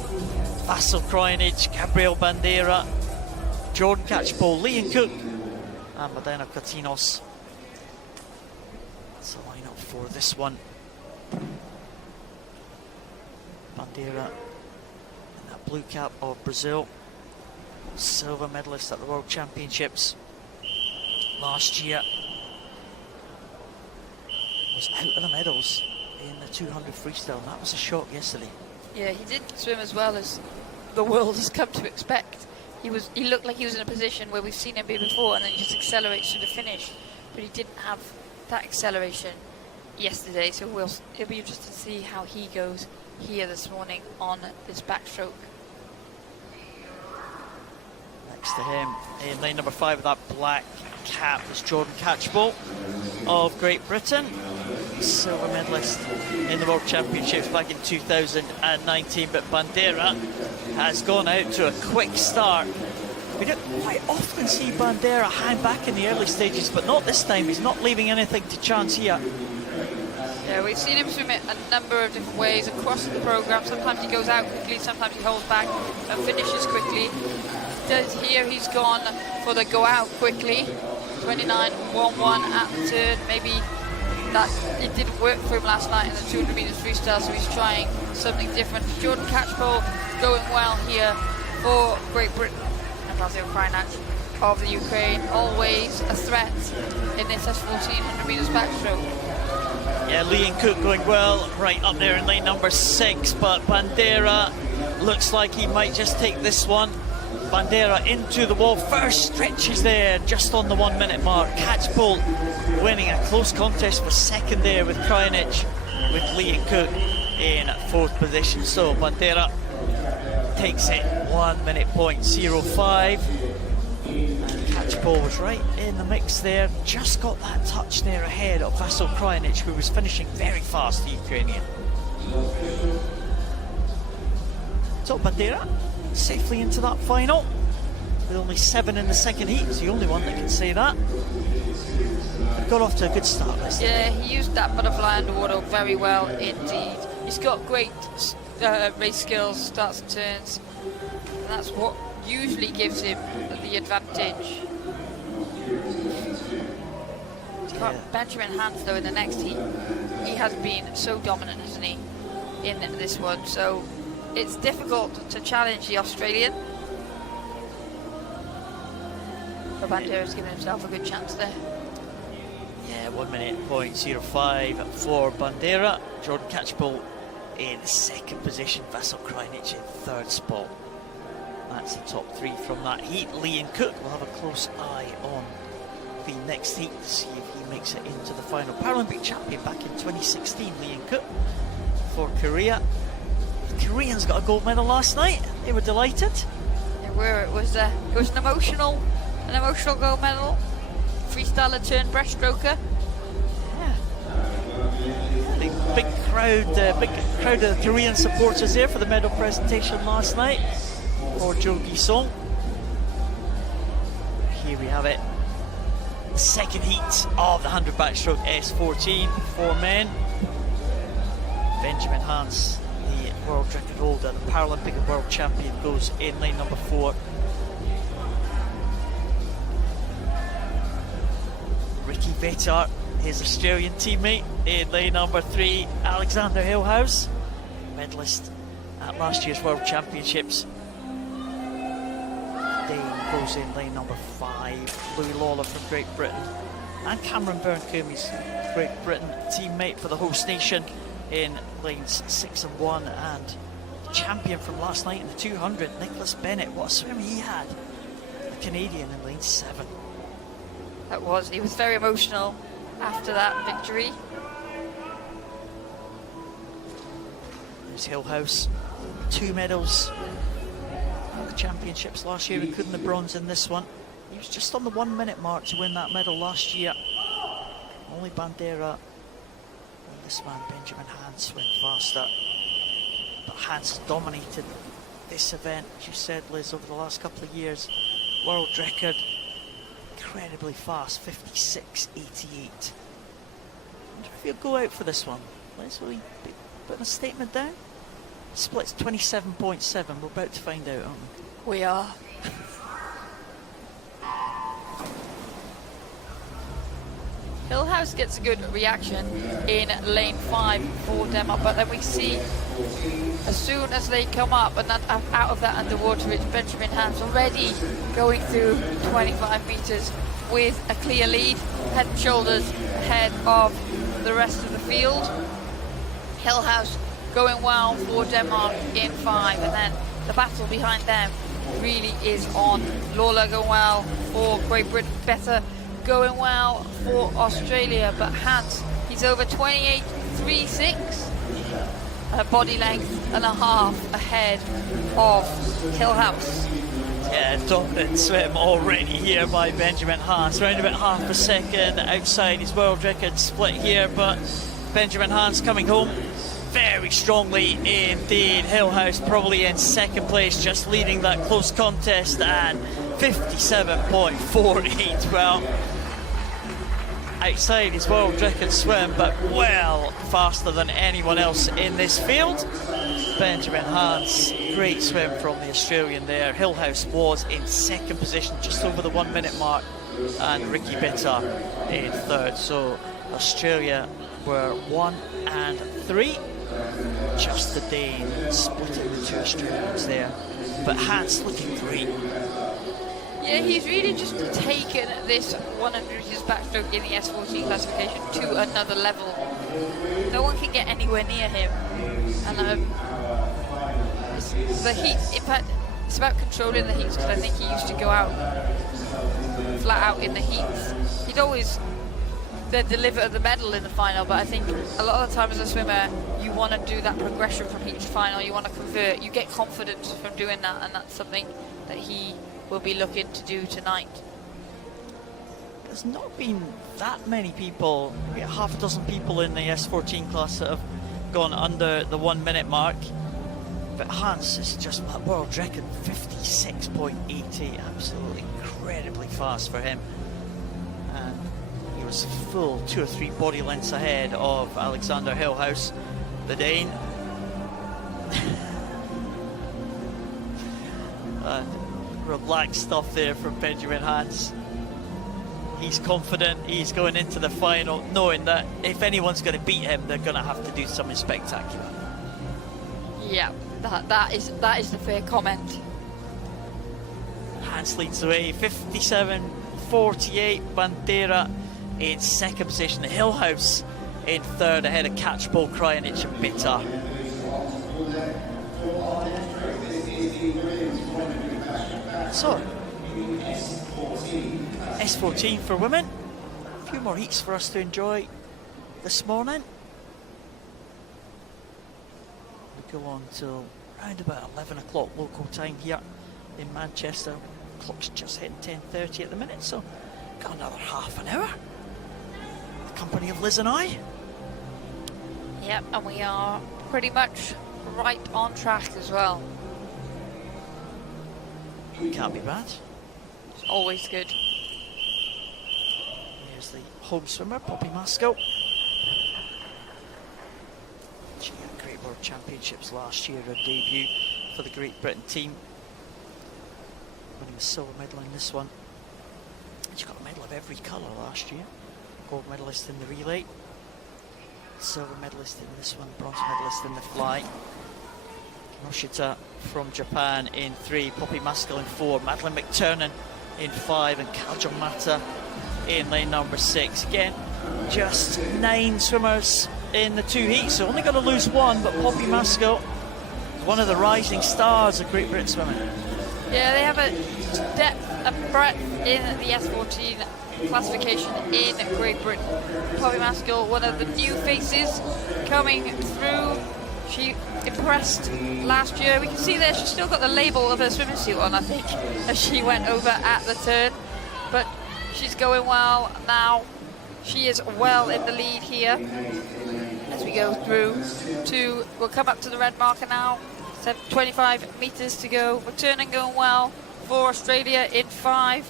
Vasil Krajinic, Gabriel Bandera, Jordan Catchpole, Liam Cook and Modena Katinos. That's the lineup for this one. Bandera in that blue cap of Brazil, silver medalist at the World Championships last year, was out of the medals in the 200 freestyle, and that was a shock yesterday. Yeah, he didn't swim as well as the world has come to expect. He looked like he was in a position where we've seen him be before, and then he just accelerates to the finish, but he didn't have that acceleration yesterday, so it'll be interesting to see how he goes here this morning on this backstroke. Next to him in lane number 5 with that black cap is Jordan Catchpole of Great Britain, silver medalist in the World Championships back in 2019. But Bandera has gone out to a quick start. We don't quite often see Bandera hang back in the early stages, but not this time. He's not leaving anything to chance here. Yeah, we've seen him swim it a number of different ways across the programme. Sometimes he goes out quickly, sometimes he holds back and finishes quickly. Here he's gone for the go out quickly, 29.11 at the turn. Maybe that it didn't work for him last night in the 200 metres freestyle, so he's trying something different. Jordan Catchpole going well here for Great Britain, and Vasil Krajinac of the Ukraine, always a threat in this S14 100 metres backstroke. Yeah, Liam Cook going well right up there in lane number 6, but Bandera looks like he might just take this one. Bandera into the wall, first stretches there just on the 1 minute mark. Catchpole winning a close contest for second there with Krajinic, with Liam Cook in 4th position. So Bandera takes it 1 minute point 05. And Catchpole was right in the mix there, just got that touch there ahead of Vasil Krajinic, who was finishing very fast, the Ukrainian. So Bandera safely into that final with only 7 in the second heat. He's the only one that can say that. Got off to a good start this time. Yeah, he used that butterfly underwater very well indeed. He's got great race skills, starts and turns, and that's what usually gives him the advantage. He's got Benjamin Hans though in the next heat. He has been so dominant, hasn't he, in this one, so it's difficult to challenge the Australian. But Bandera's given himself a good chance there. Yeah, 1 minute point 05 for Bandera. Jordan Catchpole in 2nd position, Vasil Krajinic in 3rd spot. That's the top three from that heat. Liam Cook will have a close eye on the next heat to see if he makes it into the final. Paralympic champion back in 2016, Liam Cook for Korea. The Koreans got a gold medal last night. They were delighted. They were. It was an emotional gold medal. Freestyler turned breaststroker. Yeah. The big crowd of Korean supporters there for the medal presentation last night for Jo Gi-sung. Here we have it. Second heat of the 100 backstroke S14 for men. Benjamin Hans, the world record holder, the Paralympic and world champion, goes in lane number 4. Ricky Vetter, his Australian teammate, in lane number 3. Alexander Hillhouse, medalist at last year's World Championships. Dane goes in lane number 5. Louis Lawler from Great Britain. And Cameron Byrne-Coomey's Great Britain teammate for the host nation in lanes 6 and 1. And the champion from last night in the 200, Nicholas Bennett. What a swim he had. The Canadian in lane 7. He was very emotional after that victory. There's Hillhouse, 2 medals at the championships last year, including the bronze in this one. He was just on the 1 minute mark to win that medal last year. Only Bandera and this man Benjamin Hans went faster. But Hans has dominated this event, as you said, Liz, over the last couple of years. World record, incredibly fast, 56.88. I wonder if he'll go out for this one. Liz, will he be putting a statement down? Splits 27.7. We're about to find out, aren't we? We are. Hillhouse gets a good reaction in lane 5 for Denmark, but then we see as soon as they come up and out of that underwater, it's Benjamin Hans already going through 25 meters with a clear lead, head and shoulders ahead of the rest of the field. Hillhouse going well for Denmark in 5, and then the battle behind them really is on. Lawler going well for Great Britain, better going well for Australia, but Hans, he's over 28.36, a body length and a half ahead of Hillhouse. Yeah, dominant swim already here by Benjamin Hans, around about half a second outside his world record split here, but Benjamin Hans coming home very strongly indeed. Hillhouse probably in second place, just leading that close contest at 57.48. Well, outside his world record swim, but well faster than anyone else in this field. Benjamin Hans, great swim from the Australian there. Hillhouse was in second position, just over the 1 minute mark, and Ricky Bitter in third. So Australia were 1 and 3. Just the Dane splitting the 2 Australians there, but Hans looking great. Yeah, he's really just taken this 100 meters backstroke in the S14 classification to another level. No one can get anywhere near him, and the heat, in fact, it's about controlling the heats, because I think he used to go out flat out in the heats. He'd always then deliver the medal in the final, but I think a lot of the time as a swimmer, you want to do that progression from heat to final, you want to convert, you get confidence from doing that, and that's something that he will be looking to do tonight. There's not been that many people, half a dozen people in the S14 class that have gone under the 1 minute mark, but Hans is just that world record, 56.80, absolutely incredibly fast for him, and he was full 2 or 3 body lengths ahead of Alexander Hillhouse, the Dane. Relaxed stuff there from Benjamin Hans. He's confident, he's going into the final knowing that if anyone's going to beat him, they're going to have to do something spectacular. Yeah, that is the fair comment. Hans leads the way, 57.48. Bandera in second position. Hillhouse in third, ahead of Catchpole, Krajinic and Bitter. So, S14 for women. A few more heats for us to enjoy this morning. We go on till around about 11 o'clock local time here in Manchester. Clock's just hitting 10:30 at the minute, so got another half an hour. The company of Liz and I. Yep, and we are pretty much right on track as well. Can't be bad. It's always good. Here's the home swimmer, Poppy Masco. She had Great World Championships last year, her debut for the Great Britain team. Winning a silver medal in this one. And she got a medal of every colour last year. Gold medalist in the relay. Silver medalist in this one, bronze medalist in the fly. Kinoshita from Japan in 3, Poppy Masco in 4, Madeline McTurnan in 5, and Kajal Mata in lane number 6. Again, just 9 swimmers in the 2 heats, so only going to lose 1, but Poppy Masco is one of the rising stars of Great Britain swimming. Yeah, they have a depth and breadth in the S14 classification in Great Britain. Poppy Masco, one of the new faces coming through. She impressed last year. We can see there she's still got the label of her swimming suit on, I think, as she went over at the turn. But she's going well now. She is well in the lead here as we go through to, we'll come up to the red marker now. 25 metres to go. McTurnan going well for Australia in 5.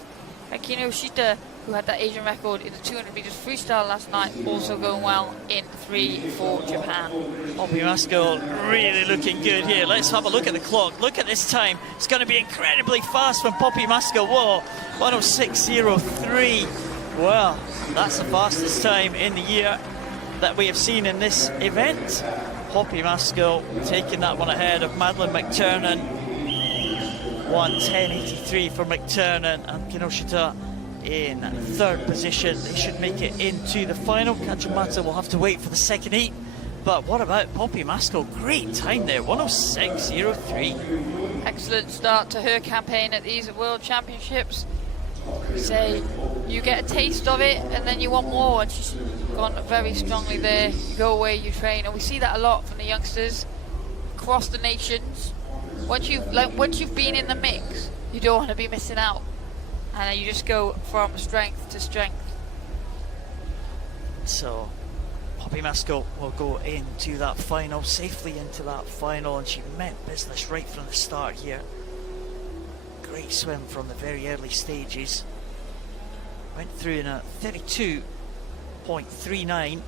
And Kinoshita, who had that Asian record in the 200 metres freestyle last night, also going well in 3 for Japan. Poppy Masco really looking good here. Let's have a look at the clock. Look at this time. It's going to be incredibly fast from Poppy Masco. Whoa, 106.03. Well, that's the fastest time in the year that we have seen in this event. Poppy Masco taking that one ahead of Madeline McTurnan. 1:10.83 for McTurnan, and Kinoshita in 3rd position. They should make it into the final. Kajal Mata will have to wait for the 2nd heat. But what about Poppy Masco? Great time there, 106.03. Excellent start to her campaign at these World Championships. Say you get a taste of it and then you want more, and she's gone very strongly there. You go away, you train, and we see that a lot from the youngsters across the nations. Once you've been in the mix, you don't want to be missing out, and you just go from strength to strength. So Poppy Masco will go into that final, safely into that final, and she meant business right from the start here. Great swim from the very early stages. Went through in a 32.39,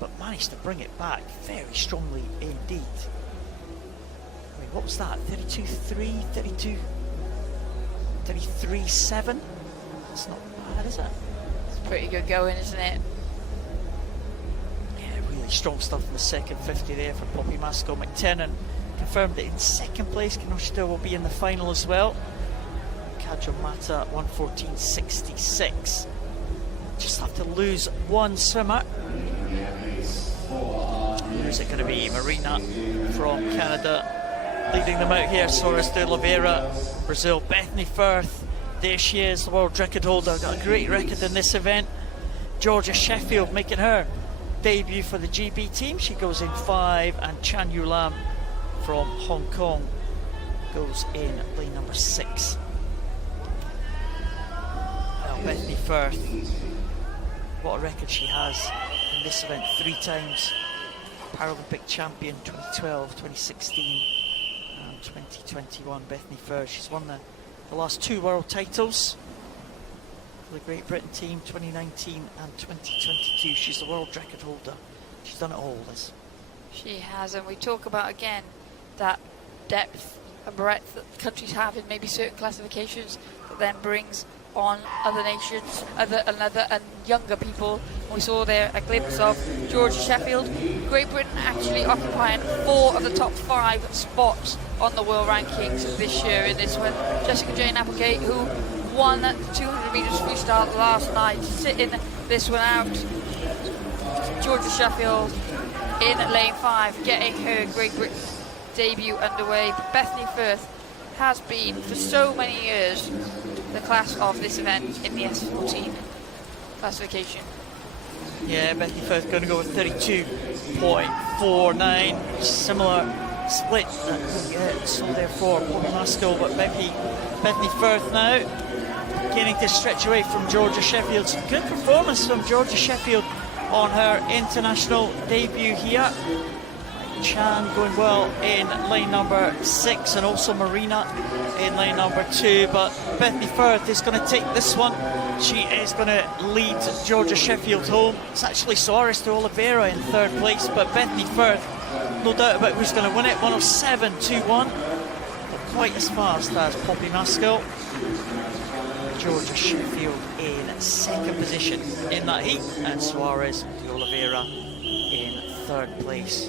but managed to bring it back very strongly indeed. I mean, what was that? 32.3, 33.7? That's not bad, is it? It's pretty good going, isn't it? Yeah, really strong stuff in the 2nd 50 there for Poppy Masco. McTurnan confirmed it in 2nd place. Kinoshita will be in the final as well. Kajal Mata 1:14.66. Just have to lose 1 swimmer. Who's it going to be? Marina from Canada leading them out here. Soros de Oliveira, Brazil. Bethany Firth, there she is, the world record holder. Got a great record in this event. Georgia Sheffield making her debut for the GB team. She goes in 5, and Chan Yu Lam from Hong Kong goes in lane number 6. Well, Bethany Firth, what a record she has in this event. 3 times Paralympic champion, 2012, 2016 and 2021. Bethany Firth, she's won the last 2 world titles for the Great Britain team, 2019 and 2022. She's the world record holder. She's done it all, Liz. She has, and we talk about again that depth and breadth that countries have in maybe certain classifications that then brings on other nations, and younger people. We saw there a glimpse of Georgia Sheffield. Great Britain actually occupying 4 of the top 5 spots on the world rankings this year in this one. Jessica Jane Applegate, who won the 200 metres freestyle last night, sitting this one out. Georgia Sheffield in lane 5, getting her Great Britain debut underway. Bethany Firth has been for so many years the class of this event in the S14 classification. Yeah, Bethany Firth going to go with 32.49. Similar split that we'll get, so therefore Poppy Maskell, but Bethany Firth now beginning to stretch away from Georgia Sheffield. Some good performance from Georgia Sheffield on her international debut here. Chan going well in lane number 6, and also Marina in lane number 2, but Bethany Firth is going to take this one. She is going to lead Georgia Sheffield home. It's actually Suarez to Oliveira in 3rd place, but Bethany Firth, no doubt about who's going to win it. 107.21, not quite as fast as Poppy Maskell. Georgia Sheffield in 2nd position in that heat, and Suarez to Oliveira in 3rd place.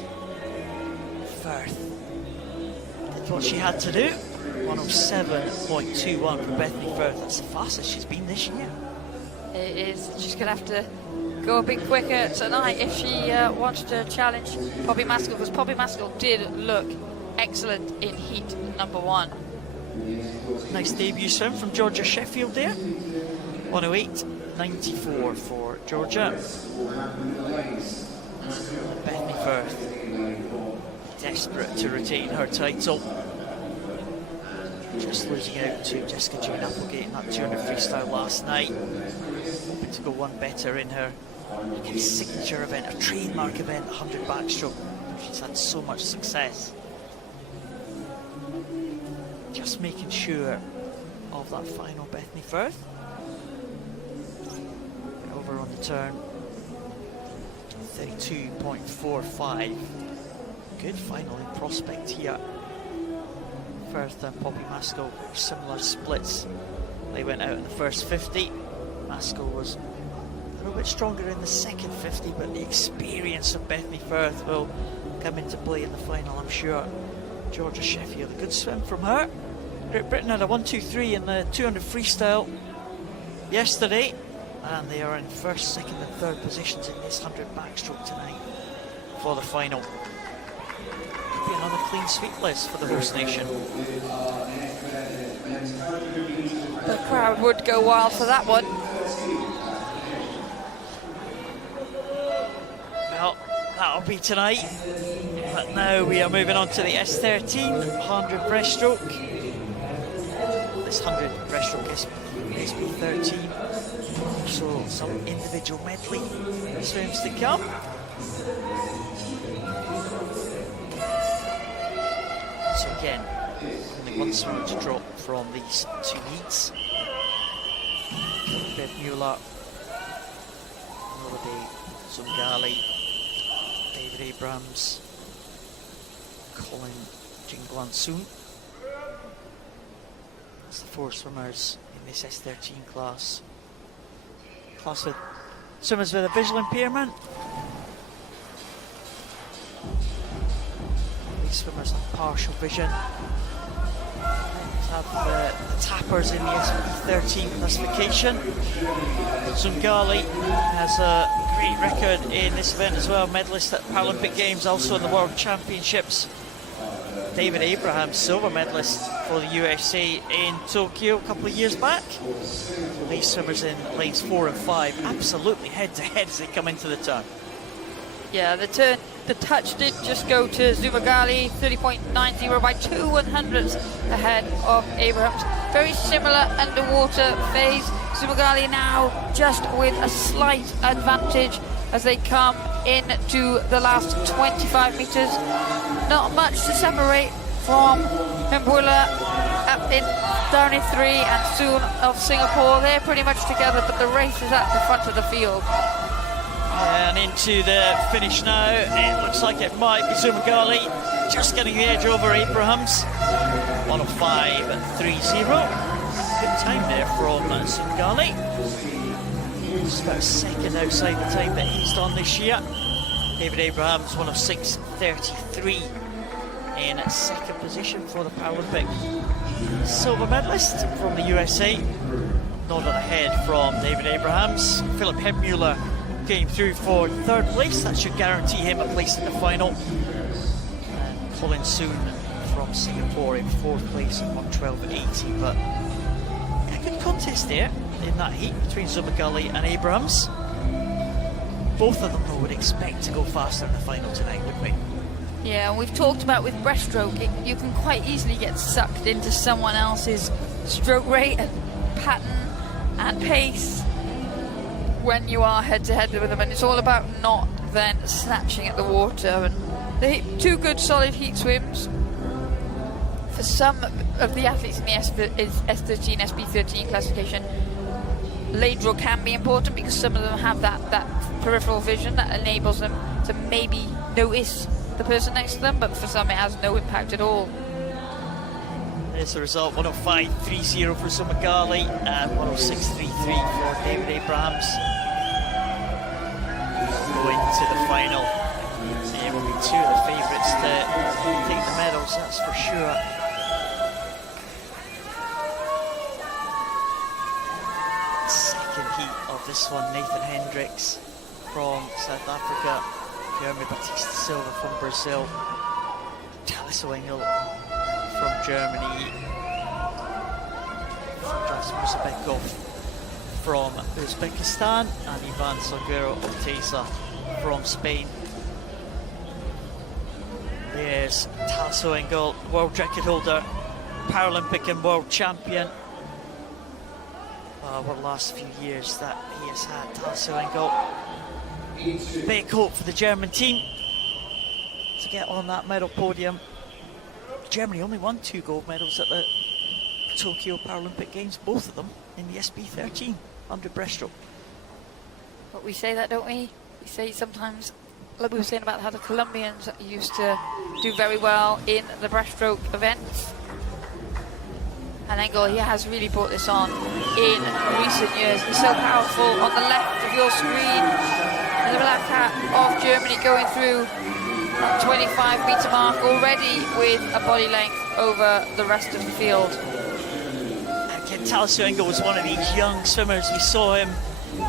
Firth did what she had to do. 107.21 for Bethany Firth. That's the fastest she's been this year. It is. She's going to have to go a bit quicker tonight if she wants to challenge Poppy Maskell, because Poppy Maskell did look excellent in heat number 1. Nice debut swim from Georgia Sheffield there. 108.94 for Georgia. Bethany Firth, desperate to retain her title. Just losing out to Jessica Jane Applegate in that 200 freestyle last night. Hoping to go one better in her signature event, her trademark event, 100 backstroke. She's had so much success. Just making sure of that final Bethany Firth. Over on the turn. 32.45. Good final in prospect here. Firth and Poppy Maskell, similar splits. They went out in the first 50. Maskell was a little bit stronger in the second 50, but the experience of Bethany Firth will come into play in the final, I'm sure. Georgia Sheffield, a good swim from her. Great Britain had a 1-2-3 in the 200 freestyle yesterday, and they are in 1st, 2nd and 3rd positions in this 100 backstroke tonight for the final. Could be another clean sweep list for the host nation. The crowd would go wild for that one. Well, that'll be tonight. But now we are moving on to the S13 100 breaststroke. This 100 breaststroke is SB13. So some individual medley swims to come. So again, only one swimmer to drop from these 2 heats. Beth Mueller, Holiday, Zungali, David Abrams, Colin Jingguan-Sun. That's the 4 swimmers in this S13 class. Class with swimmers with a visual impairment. These swimmers have partial vision. Have the tappers in the SB13 classification. Zungali has a great record in this event as well, medalist at Paralympic Games, also in the World Championships. David Abraham, silver medalist for the USA in Tokyo a couple of years back. These swimmers in lanes 4 and 5, absolutely head to head as they come into the turn. Yeah, the touch did just go to Zumagali, 30.90 by 2/100ths ahead of Abrahams. Very similar underwater phase. Zumagali now just with a slight advantage as they come into the last 25 meters. Not much to separate from Mbuila up in down in 3 and Soon of Singapore. They're pretty much together, but the race is at the front of the field. And into the finish now. It looks like it might be Zumagali just getting the edge over Abrahams. 105.30. Good time there from Zumagali. Just about a second outside the time that he's done this year. David Abrahams 106.33 in 2nd position for the Paralympic silver medalist from the USA. Nodded ahead from David Abrahams. Philip Hebmuller came through for 3rd place. That should guarantee him a place in the final. And Colin Soon from from Singapore in 4th place at 1:12.80, but a good contest there in that heat between Zumagulli and Abrams. Both of them I would expect to go faster in the final tonight, wouldn't we? Yeah, and we've talked about with breaststroke, you can quite easily get sucked into someone else's stroke rate and pattern and pace when you are head-to-head with them, and it's all about not then snatching at the water. And they 2 good solid heat swims. For some of the athletes in the S13, SB13 classification, lane draw can be important because some of them have that peripheral vision that enables them to maybe notice the person next to them, but for some it has no impact at all. There's the result, 105.30 for Zumagulli and 106.33 for David Abrams. Going to the final. There will be 2 of the favourites to take the medals, that's for sure. Second heat of this one, Nathan Hendricks from South Africa, Jeremy Batista Silva from Brazil, Taliso Engel from Germany, Andras Musabekov from Uzbekistan, and Ivan Salguero Oteza from Spain. There's Taliso Engel, world record holder, Paralympic and world champion. Over the last few years that he has had, Taliso Engel. Big hope for the German team to get on that medal podium. Germany only won 2 gold medals at the Tokyo Paralympic Games, both of them in the SB13 under breaststroke. But we say that, don't we? We say sometimes, like we were saying about how the Colombians used to do very well in the breaststroke events. And Engel, he has really brought this on in recent years. He's so powerful. On the left of your screen, the black hat of Germany going through that 25-metre mark already with a body length over the rest of the field. Again, Taliso Engel was one of these young swimmers. We saw him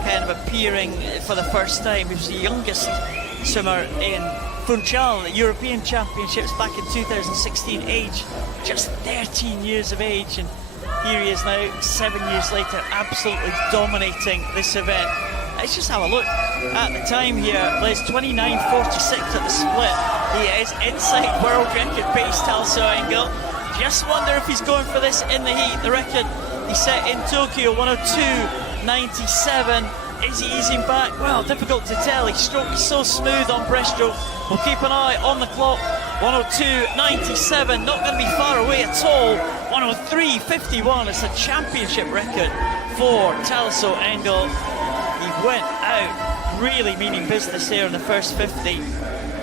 kind of appearing for the first time. He was the youngest swimmer in Funchal, the European Championships back in 2016, age just 13 years of age, and here he is now 7 years later, absolutely dominating this event. Let's just have a look at the time here. There's 29.46 at the split. He is inside world record pace, Taliso Engel. Just wonder if he's going for this in the heat. The record he set in Tokyo, 102.97. Is he easing back? Well, difficult to tell. His stroke is so smooth on breaststroke. We'll keep an eye on the clock. 102.97, not going to be far away at all. 103.51, it's a championship record for Taliso Engel. He went out really meaning business here in the first 50.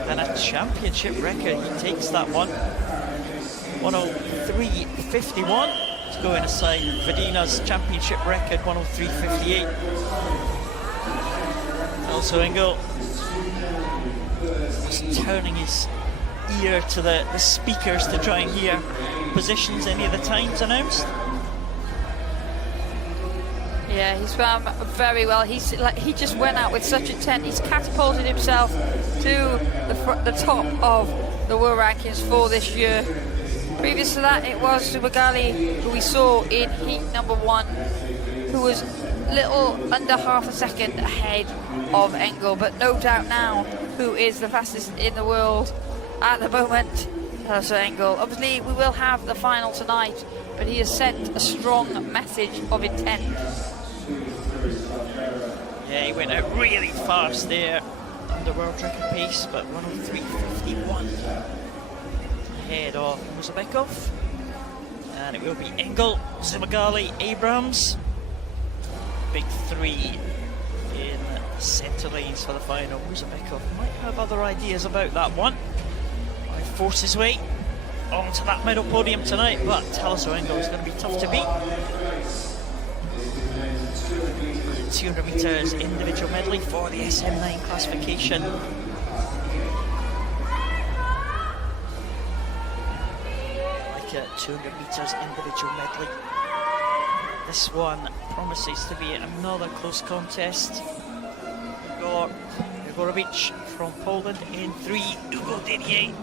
And a championship record, he takes that one. 103.51 to go inside Vadina's championship record, 103.58. Taliso Engel was turning his ear to the speakers to try and hear positions, any of the times announced. Yeah, he's swam very well. He just went out with such intent. He's catapulted himself to the top of the world rankings for this year. Previous to that, it was Zumagulli, who we saw in heat number 1, who was little under half a second ahead of Engel, but no doubt now who is the fastest in the world at the moment, Taliso Engel. Obviously, we will have the final tonight, but he has sent a strong message of intent. Yeah, he went out really fast there under world record pace, but 103.51 ahead of Musabekov. And it will be Engel, Zumagulli, Abrams. Big 3 in the centre lanes for the final. Musabekov might have other ideas about that one. Might force his way onto that medal podium tonight, but Taliso Engel is going to be tough to beat. 200 metres individual medley for the SM9 classification. Like a 200 metres individual medley. This one promises to be another close contest. We've got Gregorowicz from Poland in 3, Hugo Denier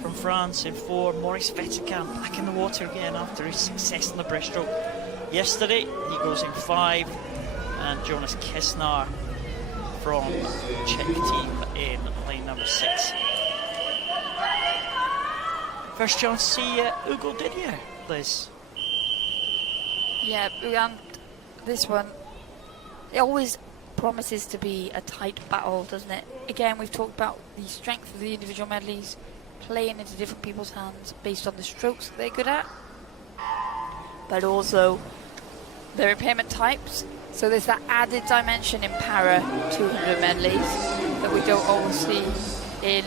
from France in 4. Maurice Vetterkamp back in the water again after his success in the breaststroke yesterday. He goes in 5. And Jonas Kesnar from Czech team in lane number 6. First chance to see Hugo Didier, Liz. Yeah, and this one, it always promises to be a tight battle, doesn't it? Again, we've talked about the strength of the individual medleys playing into different people's hands based on the strokes that they're good at, but also their impairment types. So there's that added dimension in para 200 medleys that we don't always see in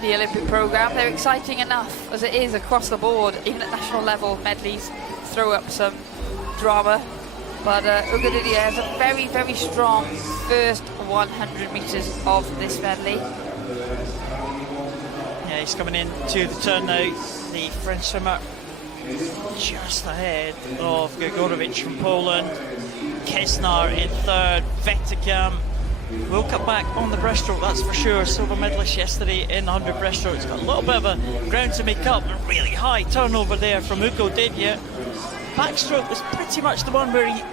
the Olympic programme. They're exciting enough as it is across the board. Even at national level, medleys throw up some drama. But Hugo Didier has a very, very strong first 100 metres of this medley. Yeah, he's coming in to the turn now. The French swimmer just ahead of Gregorovic from Poland. Kesnar in 3rd. Vetterkamp will cut back on the breaststroke, that's for sure. Silver medalist yesterday in the 100 breaststroke. It's got a little bit of a ground to make up. A really high turnover there from Hugo Didier. Backstroke was pretty much the one where he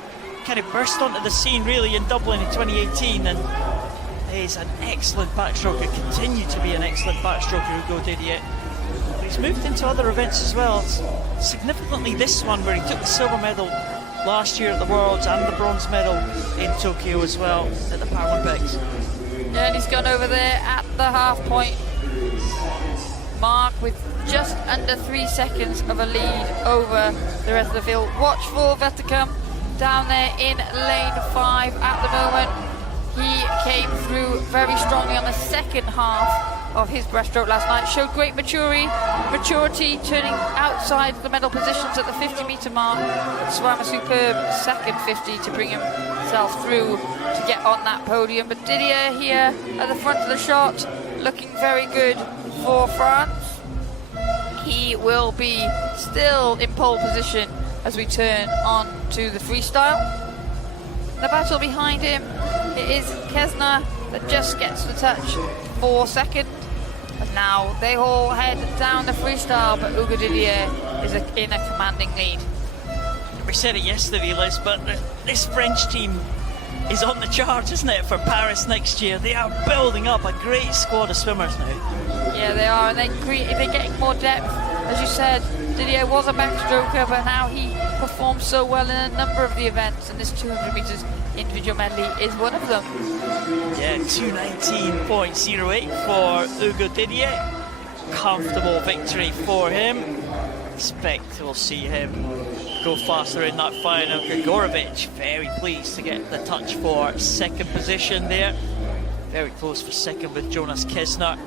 kind of burst onto the scene really in Dublin in 2018, and he's an excellent backstroker, continued to be an excellent backstroker, Hugo Didier. But he's moved into other events as well. Significantly this one where he took the silver medal last year at the Worlds and the bronze medal in Tokyo as well at the Paralympics. Yeah, and he's gone over there at the half point mark with just under 3 seconds of a lead over the rest of the field. Watch for Vetterkamp down there in lane 5 at the moment. He came through very strongly on the second half of his breaststroke last night. Showed great maturity, turning outside the medal positions at the 50-metre mark. Swam a superb second 50 to bring himself through to get on that podium. But Didier here at the front of the shot, looking very good for France. He will be still in pole position as we turn on to the freestyle. The battle behind him, it is Kesnar that just gets the touch for second. And now they all head down the freestyle, but Hugo Didier is in a commanding lead. We said it yesterday, Liz, but this French team is on the charge, isn't it, for Paris next year? They are building up a great squad of swimmers now. Yeah, they are, and they're getting more depth. As you said, Didier was a backstroker, but now he performs so well in a number of the events, and this 200 metres individual medley is one of them. Yeah, 2:19.08 for Hugo Didier. Comfortable victory for him. Expect we'll see him go faster in that final. Gregorovic very pleased to get the touch for second position there. Very close for second with Jonas Kesnar.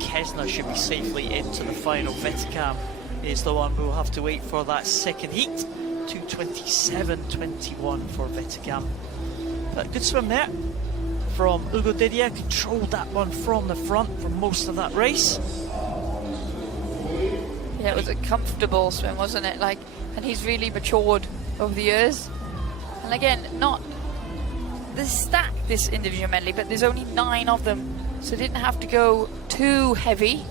Kesnar should be safely into the final. Vetterkamp is the one who will have to wait for that second heat. 2:27.21 for Vetterkamp. But good swim there from Hugo Didier. Controlled that one from the front for most of that race. Yeah, it was a comfortable swim, wasn't it? And he's really matured over the years. And again, there's stacked this individual medley, but there's only 9 of them, so didn't have to go too heavy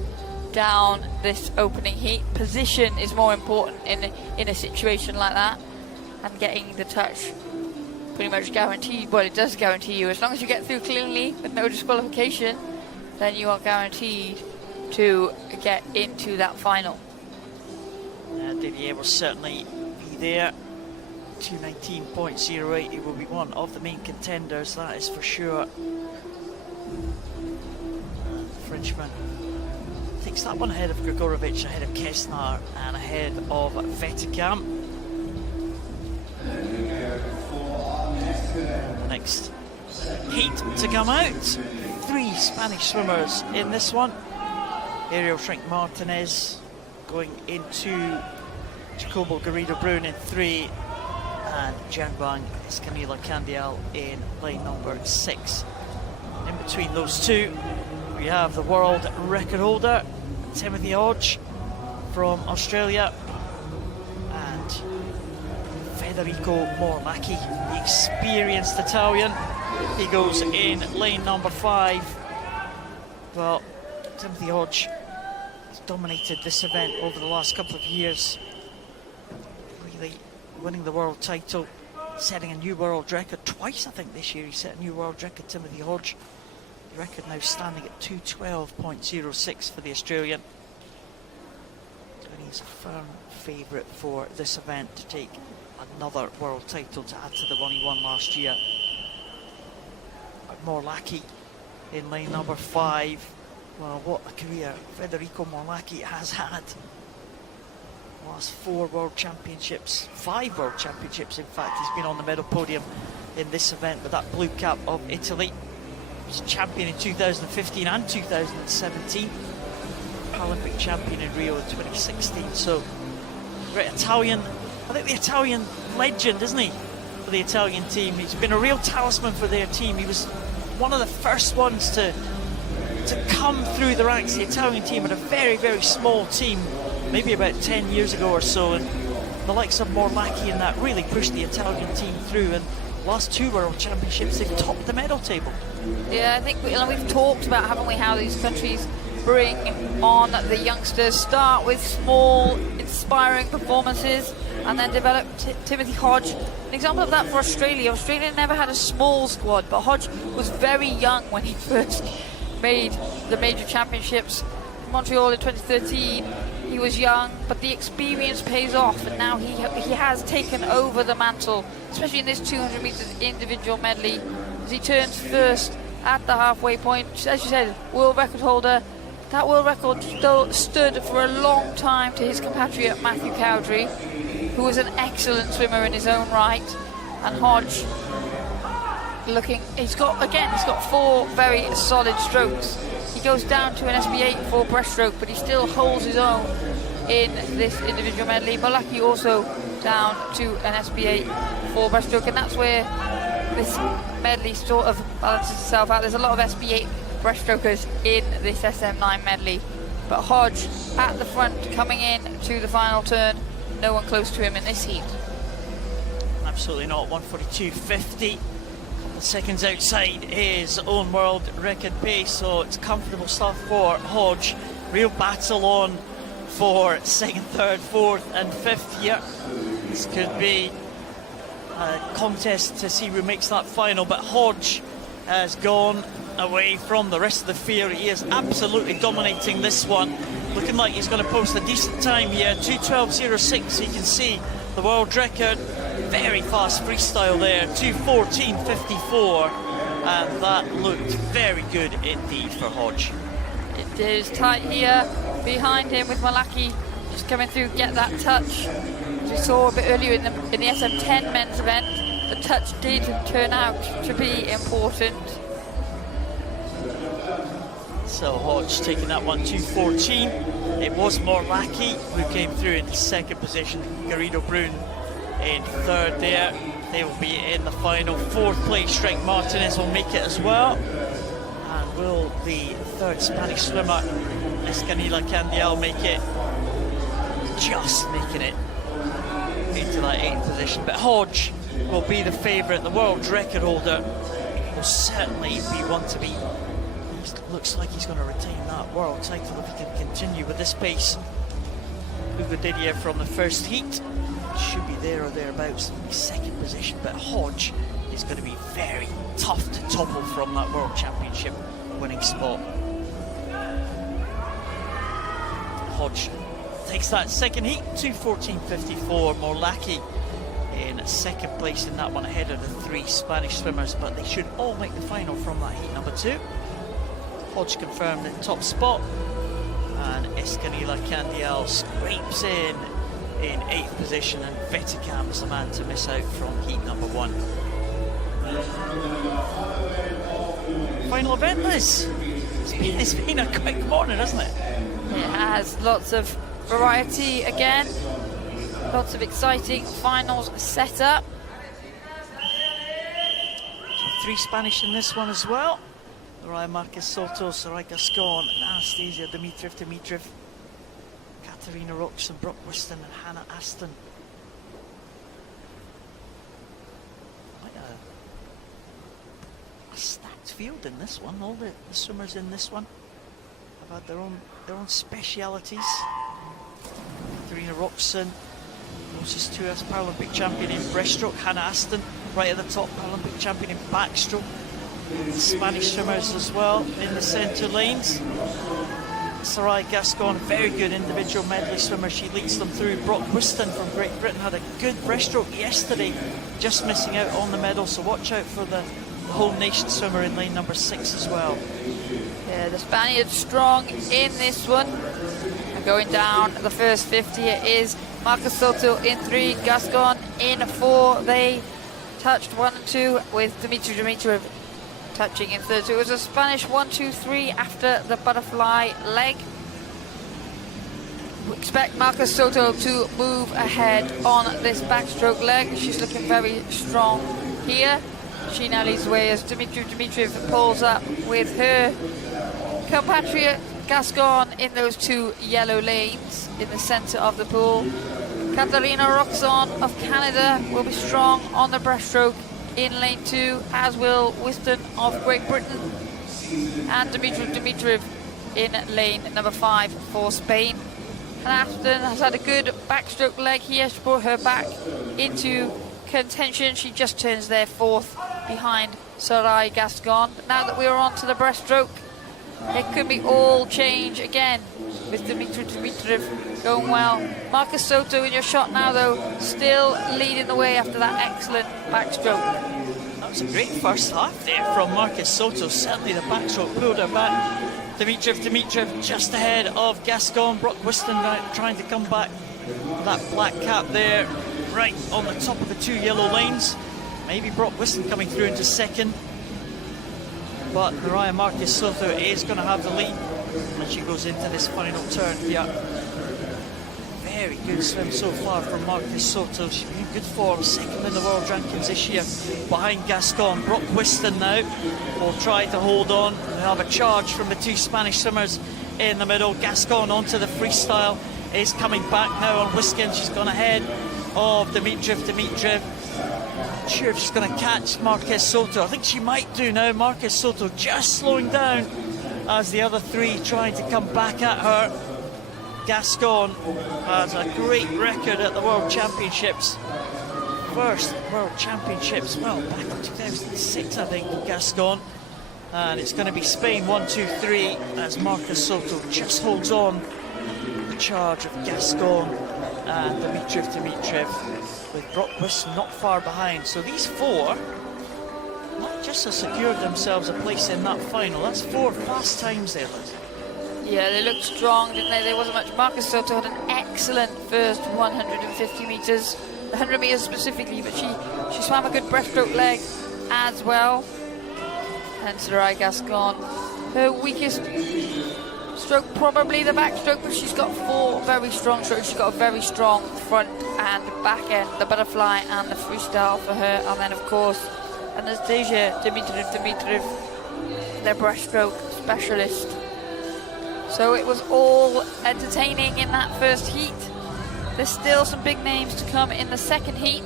down this opening heat. Position is more important in a situation like that, and getting the touch pretty much guaranteed. Well, it does guarantee you, as long as you get through cleanly with no disqualification, then you are guaranteed to get into that final. Didier will certainly be there. 2:19.08. He will be one of the main contenders, that is for sure. Frenchman takes that one ahead of Gregorovic, ahead of Kesnar, and ahead of Vetterkamp. Next heat to come out. 3 Spanish swimmers in this one. Ariel Shrink Martinez going into Jacobo Garrido Brun in 3, and Jianguang Escamilla Candial in lane number 6. In between those two, we have the world record holder Timothy Hodge from Australia and Federico Morlacchi, the experienced Italian. He goes in lane number 5. Well, Timothy Hodge has dominated this event over the last couple of years. Really winning the world title, setting a new world record twice, I think, this year. He set a new world record, Timothy Hodge. The record now standing at 2:12.06 for the Australian. And he's a firm favourite for this event to take another world title to add to the one he won last year. Morlacchi in lane number 5. Well, what a career Federico Morlacchi has had. Last 4 world championships, 5 world championships in fact. He's been on the medal podium in this event with that blue cap of Italy. He was champion in 2015 and 2017. Paralympic champion in Rio in 2016. So, great Italian, I think the Italian legend, isn't he, for the Italian team. He's been a real talisman for their team. He was one of the first ones to come through the ranks. The Italian team had a very, very small team, maybe about 10 years ago or so, and the likes of Morlacchi and that really pushed the Italian team through, and last 2 world championships they've topped the medal table. Yeah, I think we've talked about, haven't we, how these countries bring on the youngsters, start with small, inspiring performances, and then develop. Timothy Hodge, an example of that for Australia. Australia never had a small squad, but Hodge was very young when he first made the major championships. Montreal in 2013, he was young, but the experience pays off, and now he has taken over the mantle, especially in this 200 metres individual medley, as he turns first at the halfway point. As you said, world record holder. That world record stood for a long time to his compatriot Matthew Cowdrey, who was an excellent swimmer in his own right. And Hodge, he's got 4 very solid strokes. He goes down to an SB8 for breaststroke, but he still holds his own in this individual medley. Morlacchi also down to an SB8 for breaststroke, and that's where this medley sort of balances itself out. There's a lot of SB8 breaststrokers in this SM9 medley, but Hodge at the front coming in to the final turn. No one close to him in this heat. Absolutely not. 1:42.50. Seconds outside his own world record pace, so it's comfortable stuff for Hodge. Real battle on for 2nd, 3rd, 4th and 5th here. This could be a contest to see who makes that final, but Hodge has gone away from the rest of the field. He is absolutely dominating this one, looking like he's going to post a decent time here. 2:12.06. You can see the world record. Very fast freestyle there, 2:14.54, and that looked very good indeed for Hodge. It is tight here behind him with Morlacchi just coming through, get that touch. As we saw a bit earlier in the SM10 men's event, the touch did turn out to be important. So Hodge taking that one, 2:14. It was Morlacchi who came through in 2nd position. Garrido Brun in 3rd there. They will be in the final. 4th place, Shrek Martinez will make it as well. And will the 3rd Spanish swimmer, Escanilla Candial, make it? Just making it into that 8th position. But Hodge will be the favourite. The world record holder will certainly be one to beat. Looks like he's going to retain that world title if he can continue with this pace. Hugo Didier from the first heat should be there or thereabouts, 2nd position, but Hodge is going to be very tough to topple from that world championship winning spot. Hodge takes that 2nd heat, 2:14.54. Morlacchi in 2nd place in that one, ahead of the 3 Spanish swimmers, but they should all make the final from that heat number 2. Hodge confirmed in top spot, and Escanilla Candial scrapes in 8th position, and Vetikam is the man to miss out from heat number 1. Final event, Liz. It's been a quick morning, hasn't it? It has lots of variety again, lots of exciting finals set up. 3 Spanish in this one as well. Ryan Marquez Soto, Sarai Gascon, Anastasia Dimitrov, Katarina Roxon, Brooke Whiston and Hannah Aston. Quite a stacked field in this one. All the swimmers in this one have had their own specialities. Katarina Roxon, closest to us, Paralympic champion in breaststroke. Hannah Aston, right at the top, Paralympic champion in backstroke. The Spanish swimmers as well in the centre lanes. Sarai Gascon, very good individual medley swimmer. She leads them through. Brock Whiston from Great Britain had a good breaststroke yesterday, just missing out on the medal. So watch out for the whole nation swimmer in lane number 6 as well. Yeah, the Spaniards strong in this one. And going down the first 50, it is Marcus Soto in 3, Gascon in 4. They touched 1 and 2 with Dimitri Dimitrov touching in 3rd. So it was a Spanish 1, 2, 3 after the butterfly leg. We expect Marcus Soto to move ahead on this backstroke leg. She's looking very strong here. She now leads the way as Dimitri Dimitrov pulls up with her compatriot Gascon in those 2 yellow lanes in the centre of the pool. Katarina Roxon of Canada will be strong on the breaststroke in lane 2, as will Whiston of Great Britain, and Dimitri Dimitrov in lane number 5 for Spain. And Aston has had a good backstroke leg here. She brought her back into contention. She just turns there 4th behind Sarai Gascon. But now that we're on to the breaststroke, it could be all change again with Dimitri Dimitrov going well. Marcus Soto in your shot now though, still leading the way after that excellent backstroke. That was a great first half there from Marcus Soto. Certainly the backstroke pulled her back. Dimitrov just ahead of Gascon. Brock Whiston trying to come back. That black cap there, right on the top of the 2 yellow lanes. Maybe Brock Whiston coming through into 2nd. But Mariah Marcus Soto is going to have the lead when she goes into this final turn here. Very good swim so far from Marcus Soto. She's been in good form, 2nd in the world rankings this year behind Gascon. Brock Whiston now will try to hold on. We'll have a charge from the 2 Spanish swimmers in the middle. Gascon onto the freestyle is coming back now on Whiston. She's gone ahead of Dimitrov. Not sure if she's going to catch Marcus Soto. I think she might do now. Marcus Soto just slowing down as the other 3 trying to come back at her. Gascon has a great record at the World Championships. First World Championships, well, back in 2006, I think, Gascon. And it's going to be Spain 1, 2, 3 as Marcus Soto just holds on the charge of Gascon and Dimitrov with Brock Whiston not far behind. So these 4 not just have secured themselves a place in that final. That's 4 fast times there, Liz. Yeah, they looked strong, didn't they? There wasn't much. Marcus Soto had an excellent first 150 metres, 100 metres specifically, but she swam a good breaststroke leg as well. And Sarai Gascon, her weakest stroke probably the backstroke, but she's got 4 very strong strokes. She's got a very strong front and back end, the butterfly and the freestyle for her. And then of course Anastasia Dimitrov, their breaststroke specialist. So it was all entertaining in that first heat. There's still some big names to come in the second heat,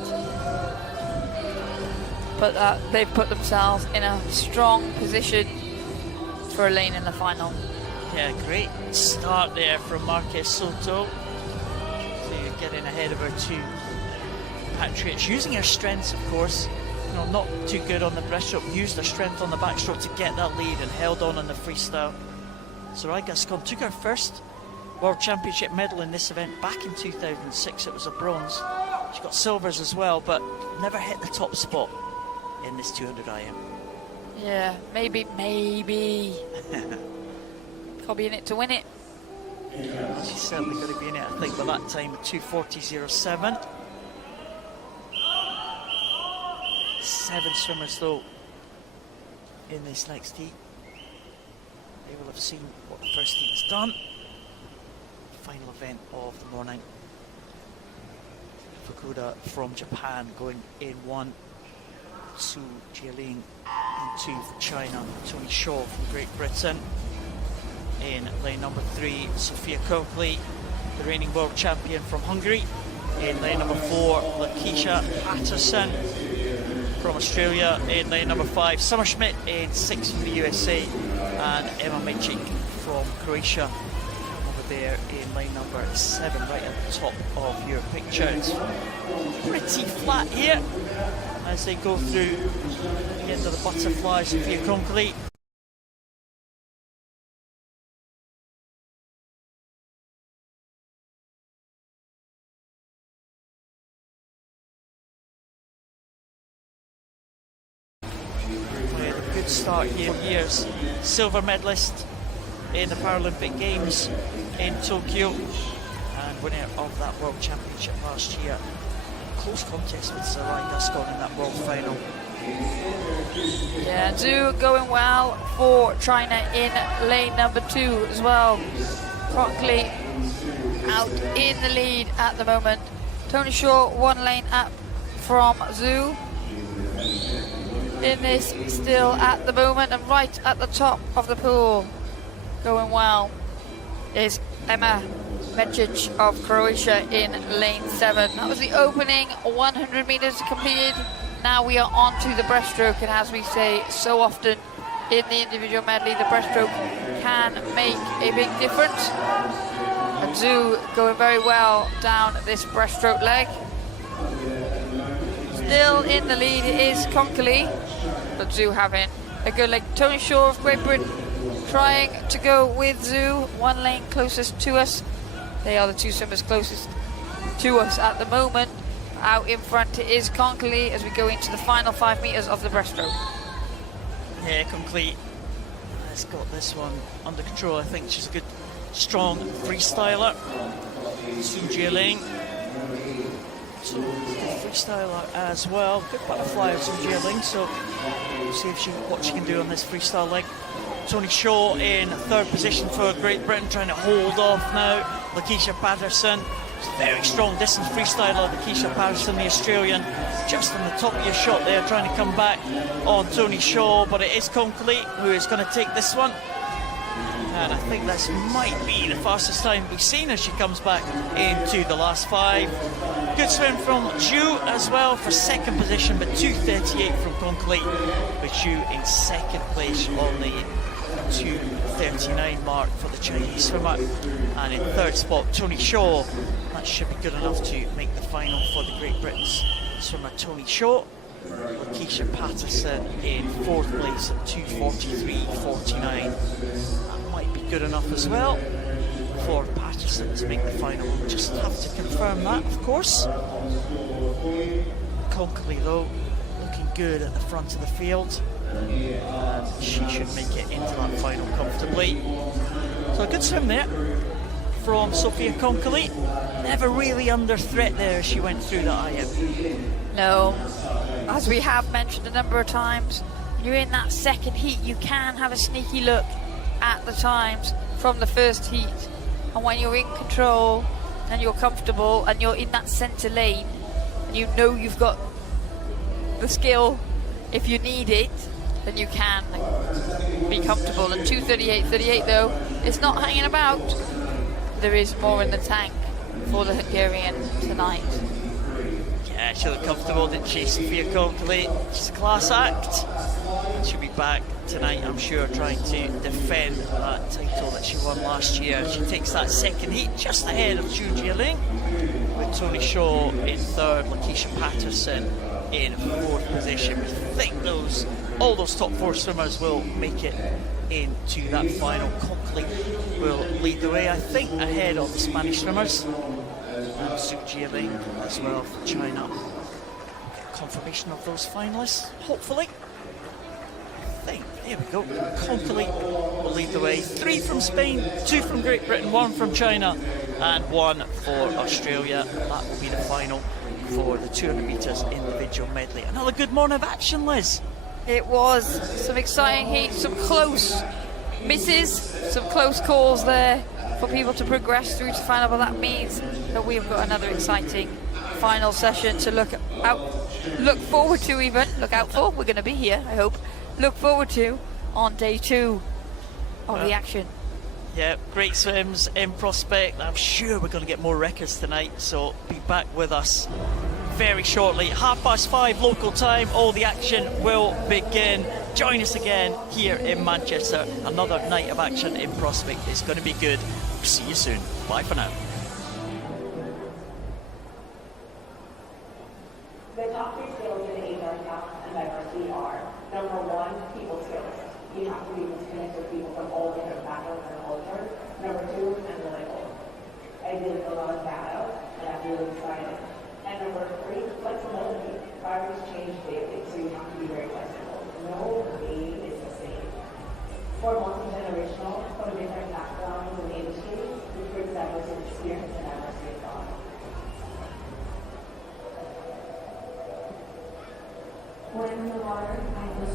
but they've put themselves in a strong position for a lane in the final. Yeah, great start there from Marcus Soto. So you're getting ahead of her 2 compatriots, using her strengths, of course. You know, not too good on the breaststroke, used her strength on the backstroke to get that lead and held on the freestyle. Sarai Gascon took her first World Championship medal in this event back in 2006. It was a bronze. She got silvers as well, but never hit the top spot in this 200 IM. Yeah, maybe. Could be in it to win it. Well, she's certainly going to be in it, I think, by that time with 2:40.07. 7 swimmers, though, in this next heat. They will have seen what the first heat has done. Final event of the morning. Fukuda from Japan going in 1. Su Jialing in 2 for China. Tony Shaw from Great Britain. In lane number 3, Sophia Coakley, the reigning world champion from Hungary. In lane number 4, Lakeisha Patterson from Australia. In lane number 5, Summer Schmidt in 6 for the USA. And Emma Mitchell from Croatia over there in lane number 7, right at the top of your picture. It's pretty flat here as they go through the end of the butterfly. Sophia Conkley. Good start here. Years silver medalist in the Paralympic Games in Tokyo and winner of that World Championship last year. Close contest with Sarai Gascon in that World Final. Yeah, Zhu going well for China in lane number 2 as well. Conkley out in the lead at the moment. Tony Shaw 1 lane up from Zhu. In this still at the moment, and right at the top of the pool, going well, is Emma Mecic of Croatia in lane 7. That was the opening 100 meters completed. Now we are on to the breaststroke, and as we say so often in the individual medley, the breaststroke can make a big difference. And Zhu going very well down this breaststroke leg. Still in the lead is Conkley, but Zhu having a good leg. Tony Shaw of Great Britain trying to go with Zhu, 1 lane closest to us. They are the 2 swimmers closest to us at the moment. Out in front is Conkley as we go into the final 5 meters of the breaststroke. Yeah, Conkley has got this one under control. I think she's a good, strong freestyler. Su Jieling. So good freestyler as well. Good butterfly of Su Jieling. So we'll see if what she can do on this freestyle leg. Tony Shaw in 3rd position for Great Britain, trying to hold off now. Lakeisha Patterson, very strong distance freestyler. Lakeisha Patterson, the Australian, just on the top of your shot there, trying to come back on Tony Shaw. But it is Conkley who is going to take this one. And I think this might be the fastest time we've seen as she comes back into the last 5. Good swim from Zhu as well for 2nd position, but 2:38 from Conkley, with Zhu in 2nd place on the 2:39 mark for the Chinese swimmer. And in 3rd spot, Tony Shaw. That should be good enough to make the final for the Great Britain's swimmer Tony Shaw. Lakeisha Patterson in 4th place at 2:43.49. Might be good enough as well for Patterson to make the final. We'll just have to confirm that, of course. Conkley, though, looking good at the front of the field, and she should make it into that final comfortably. So a good swim there from Sophia Conkley. Never really under threat there as she went through that IM. No, as we have mentioned a number of times, when you're in that 2nd heat, you can have a sneaky look at the times from the 1st heat, and when you're in control and you're comfortable and you're in that centre lane and you know you've got the skill if you need it, then you can be comfortable. And 2:38.38 though, it's not hanging about. There is more in the tank for the Hungarian tonight. Yeah, she looked comfortable, didn't she, Sophia Conkley? She's a class act. She'll be back tonight, I'm sure, trying to defend that title that she won last year. She takes that 2nd heat just ahead of Su Jieling, with Tony Shaw in 3rd, Lakeisha Patterson in 4th position. We think all those top 4 swimmers will make it into that final. Conkley will lead the way, I think, ahead of the Spanish swimmers. And Su Jieling as well for China. Confirmation of those finalists, hopefully. There we go. Conkley will lead the way. 3 from Spain, 2 from Great Britain, 1 from China, and 1 for Australia. That will be the final for the 200 metres individual medley. Another good morning of action, Liz. It was some exciting heat, some close misses, some close calls there for people to progress through to final, but that means that we've got another exciting final session to look forward to even. Look out for. We're going to be here, I hope. Look forward to on day 2 of the action. Yeah, great swims in prospect. I'm sure we're going to get more records tonight, so be back with us very shortly. 5:30 local time, all the action will begin. join us again here in Manchester. Another night of action in Prospect. It's going to be good. See you soon. Bye for now. The top 3 skills in HR health and diversity are, number 1, people skills. You have to be able to connect with people from all different backgrounds and cultures. Number 2, analytical. I did a lot of data, and I'm really excited. And number 3, flexibility. Priorities change daily, so you have to be very flexible. No day is the same. For multi-generational, from different backgrounds and industries, which brings diversity of experience and diversity of thought. When the water, I was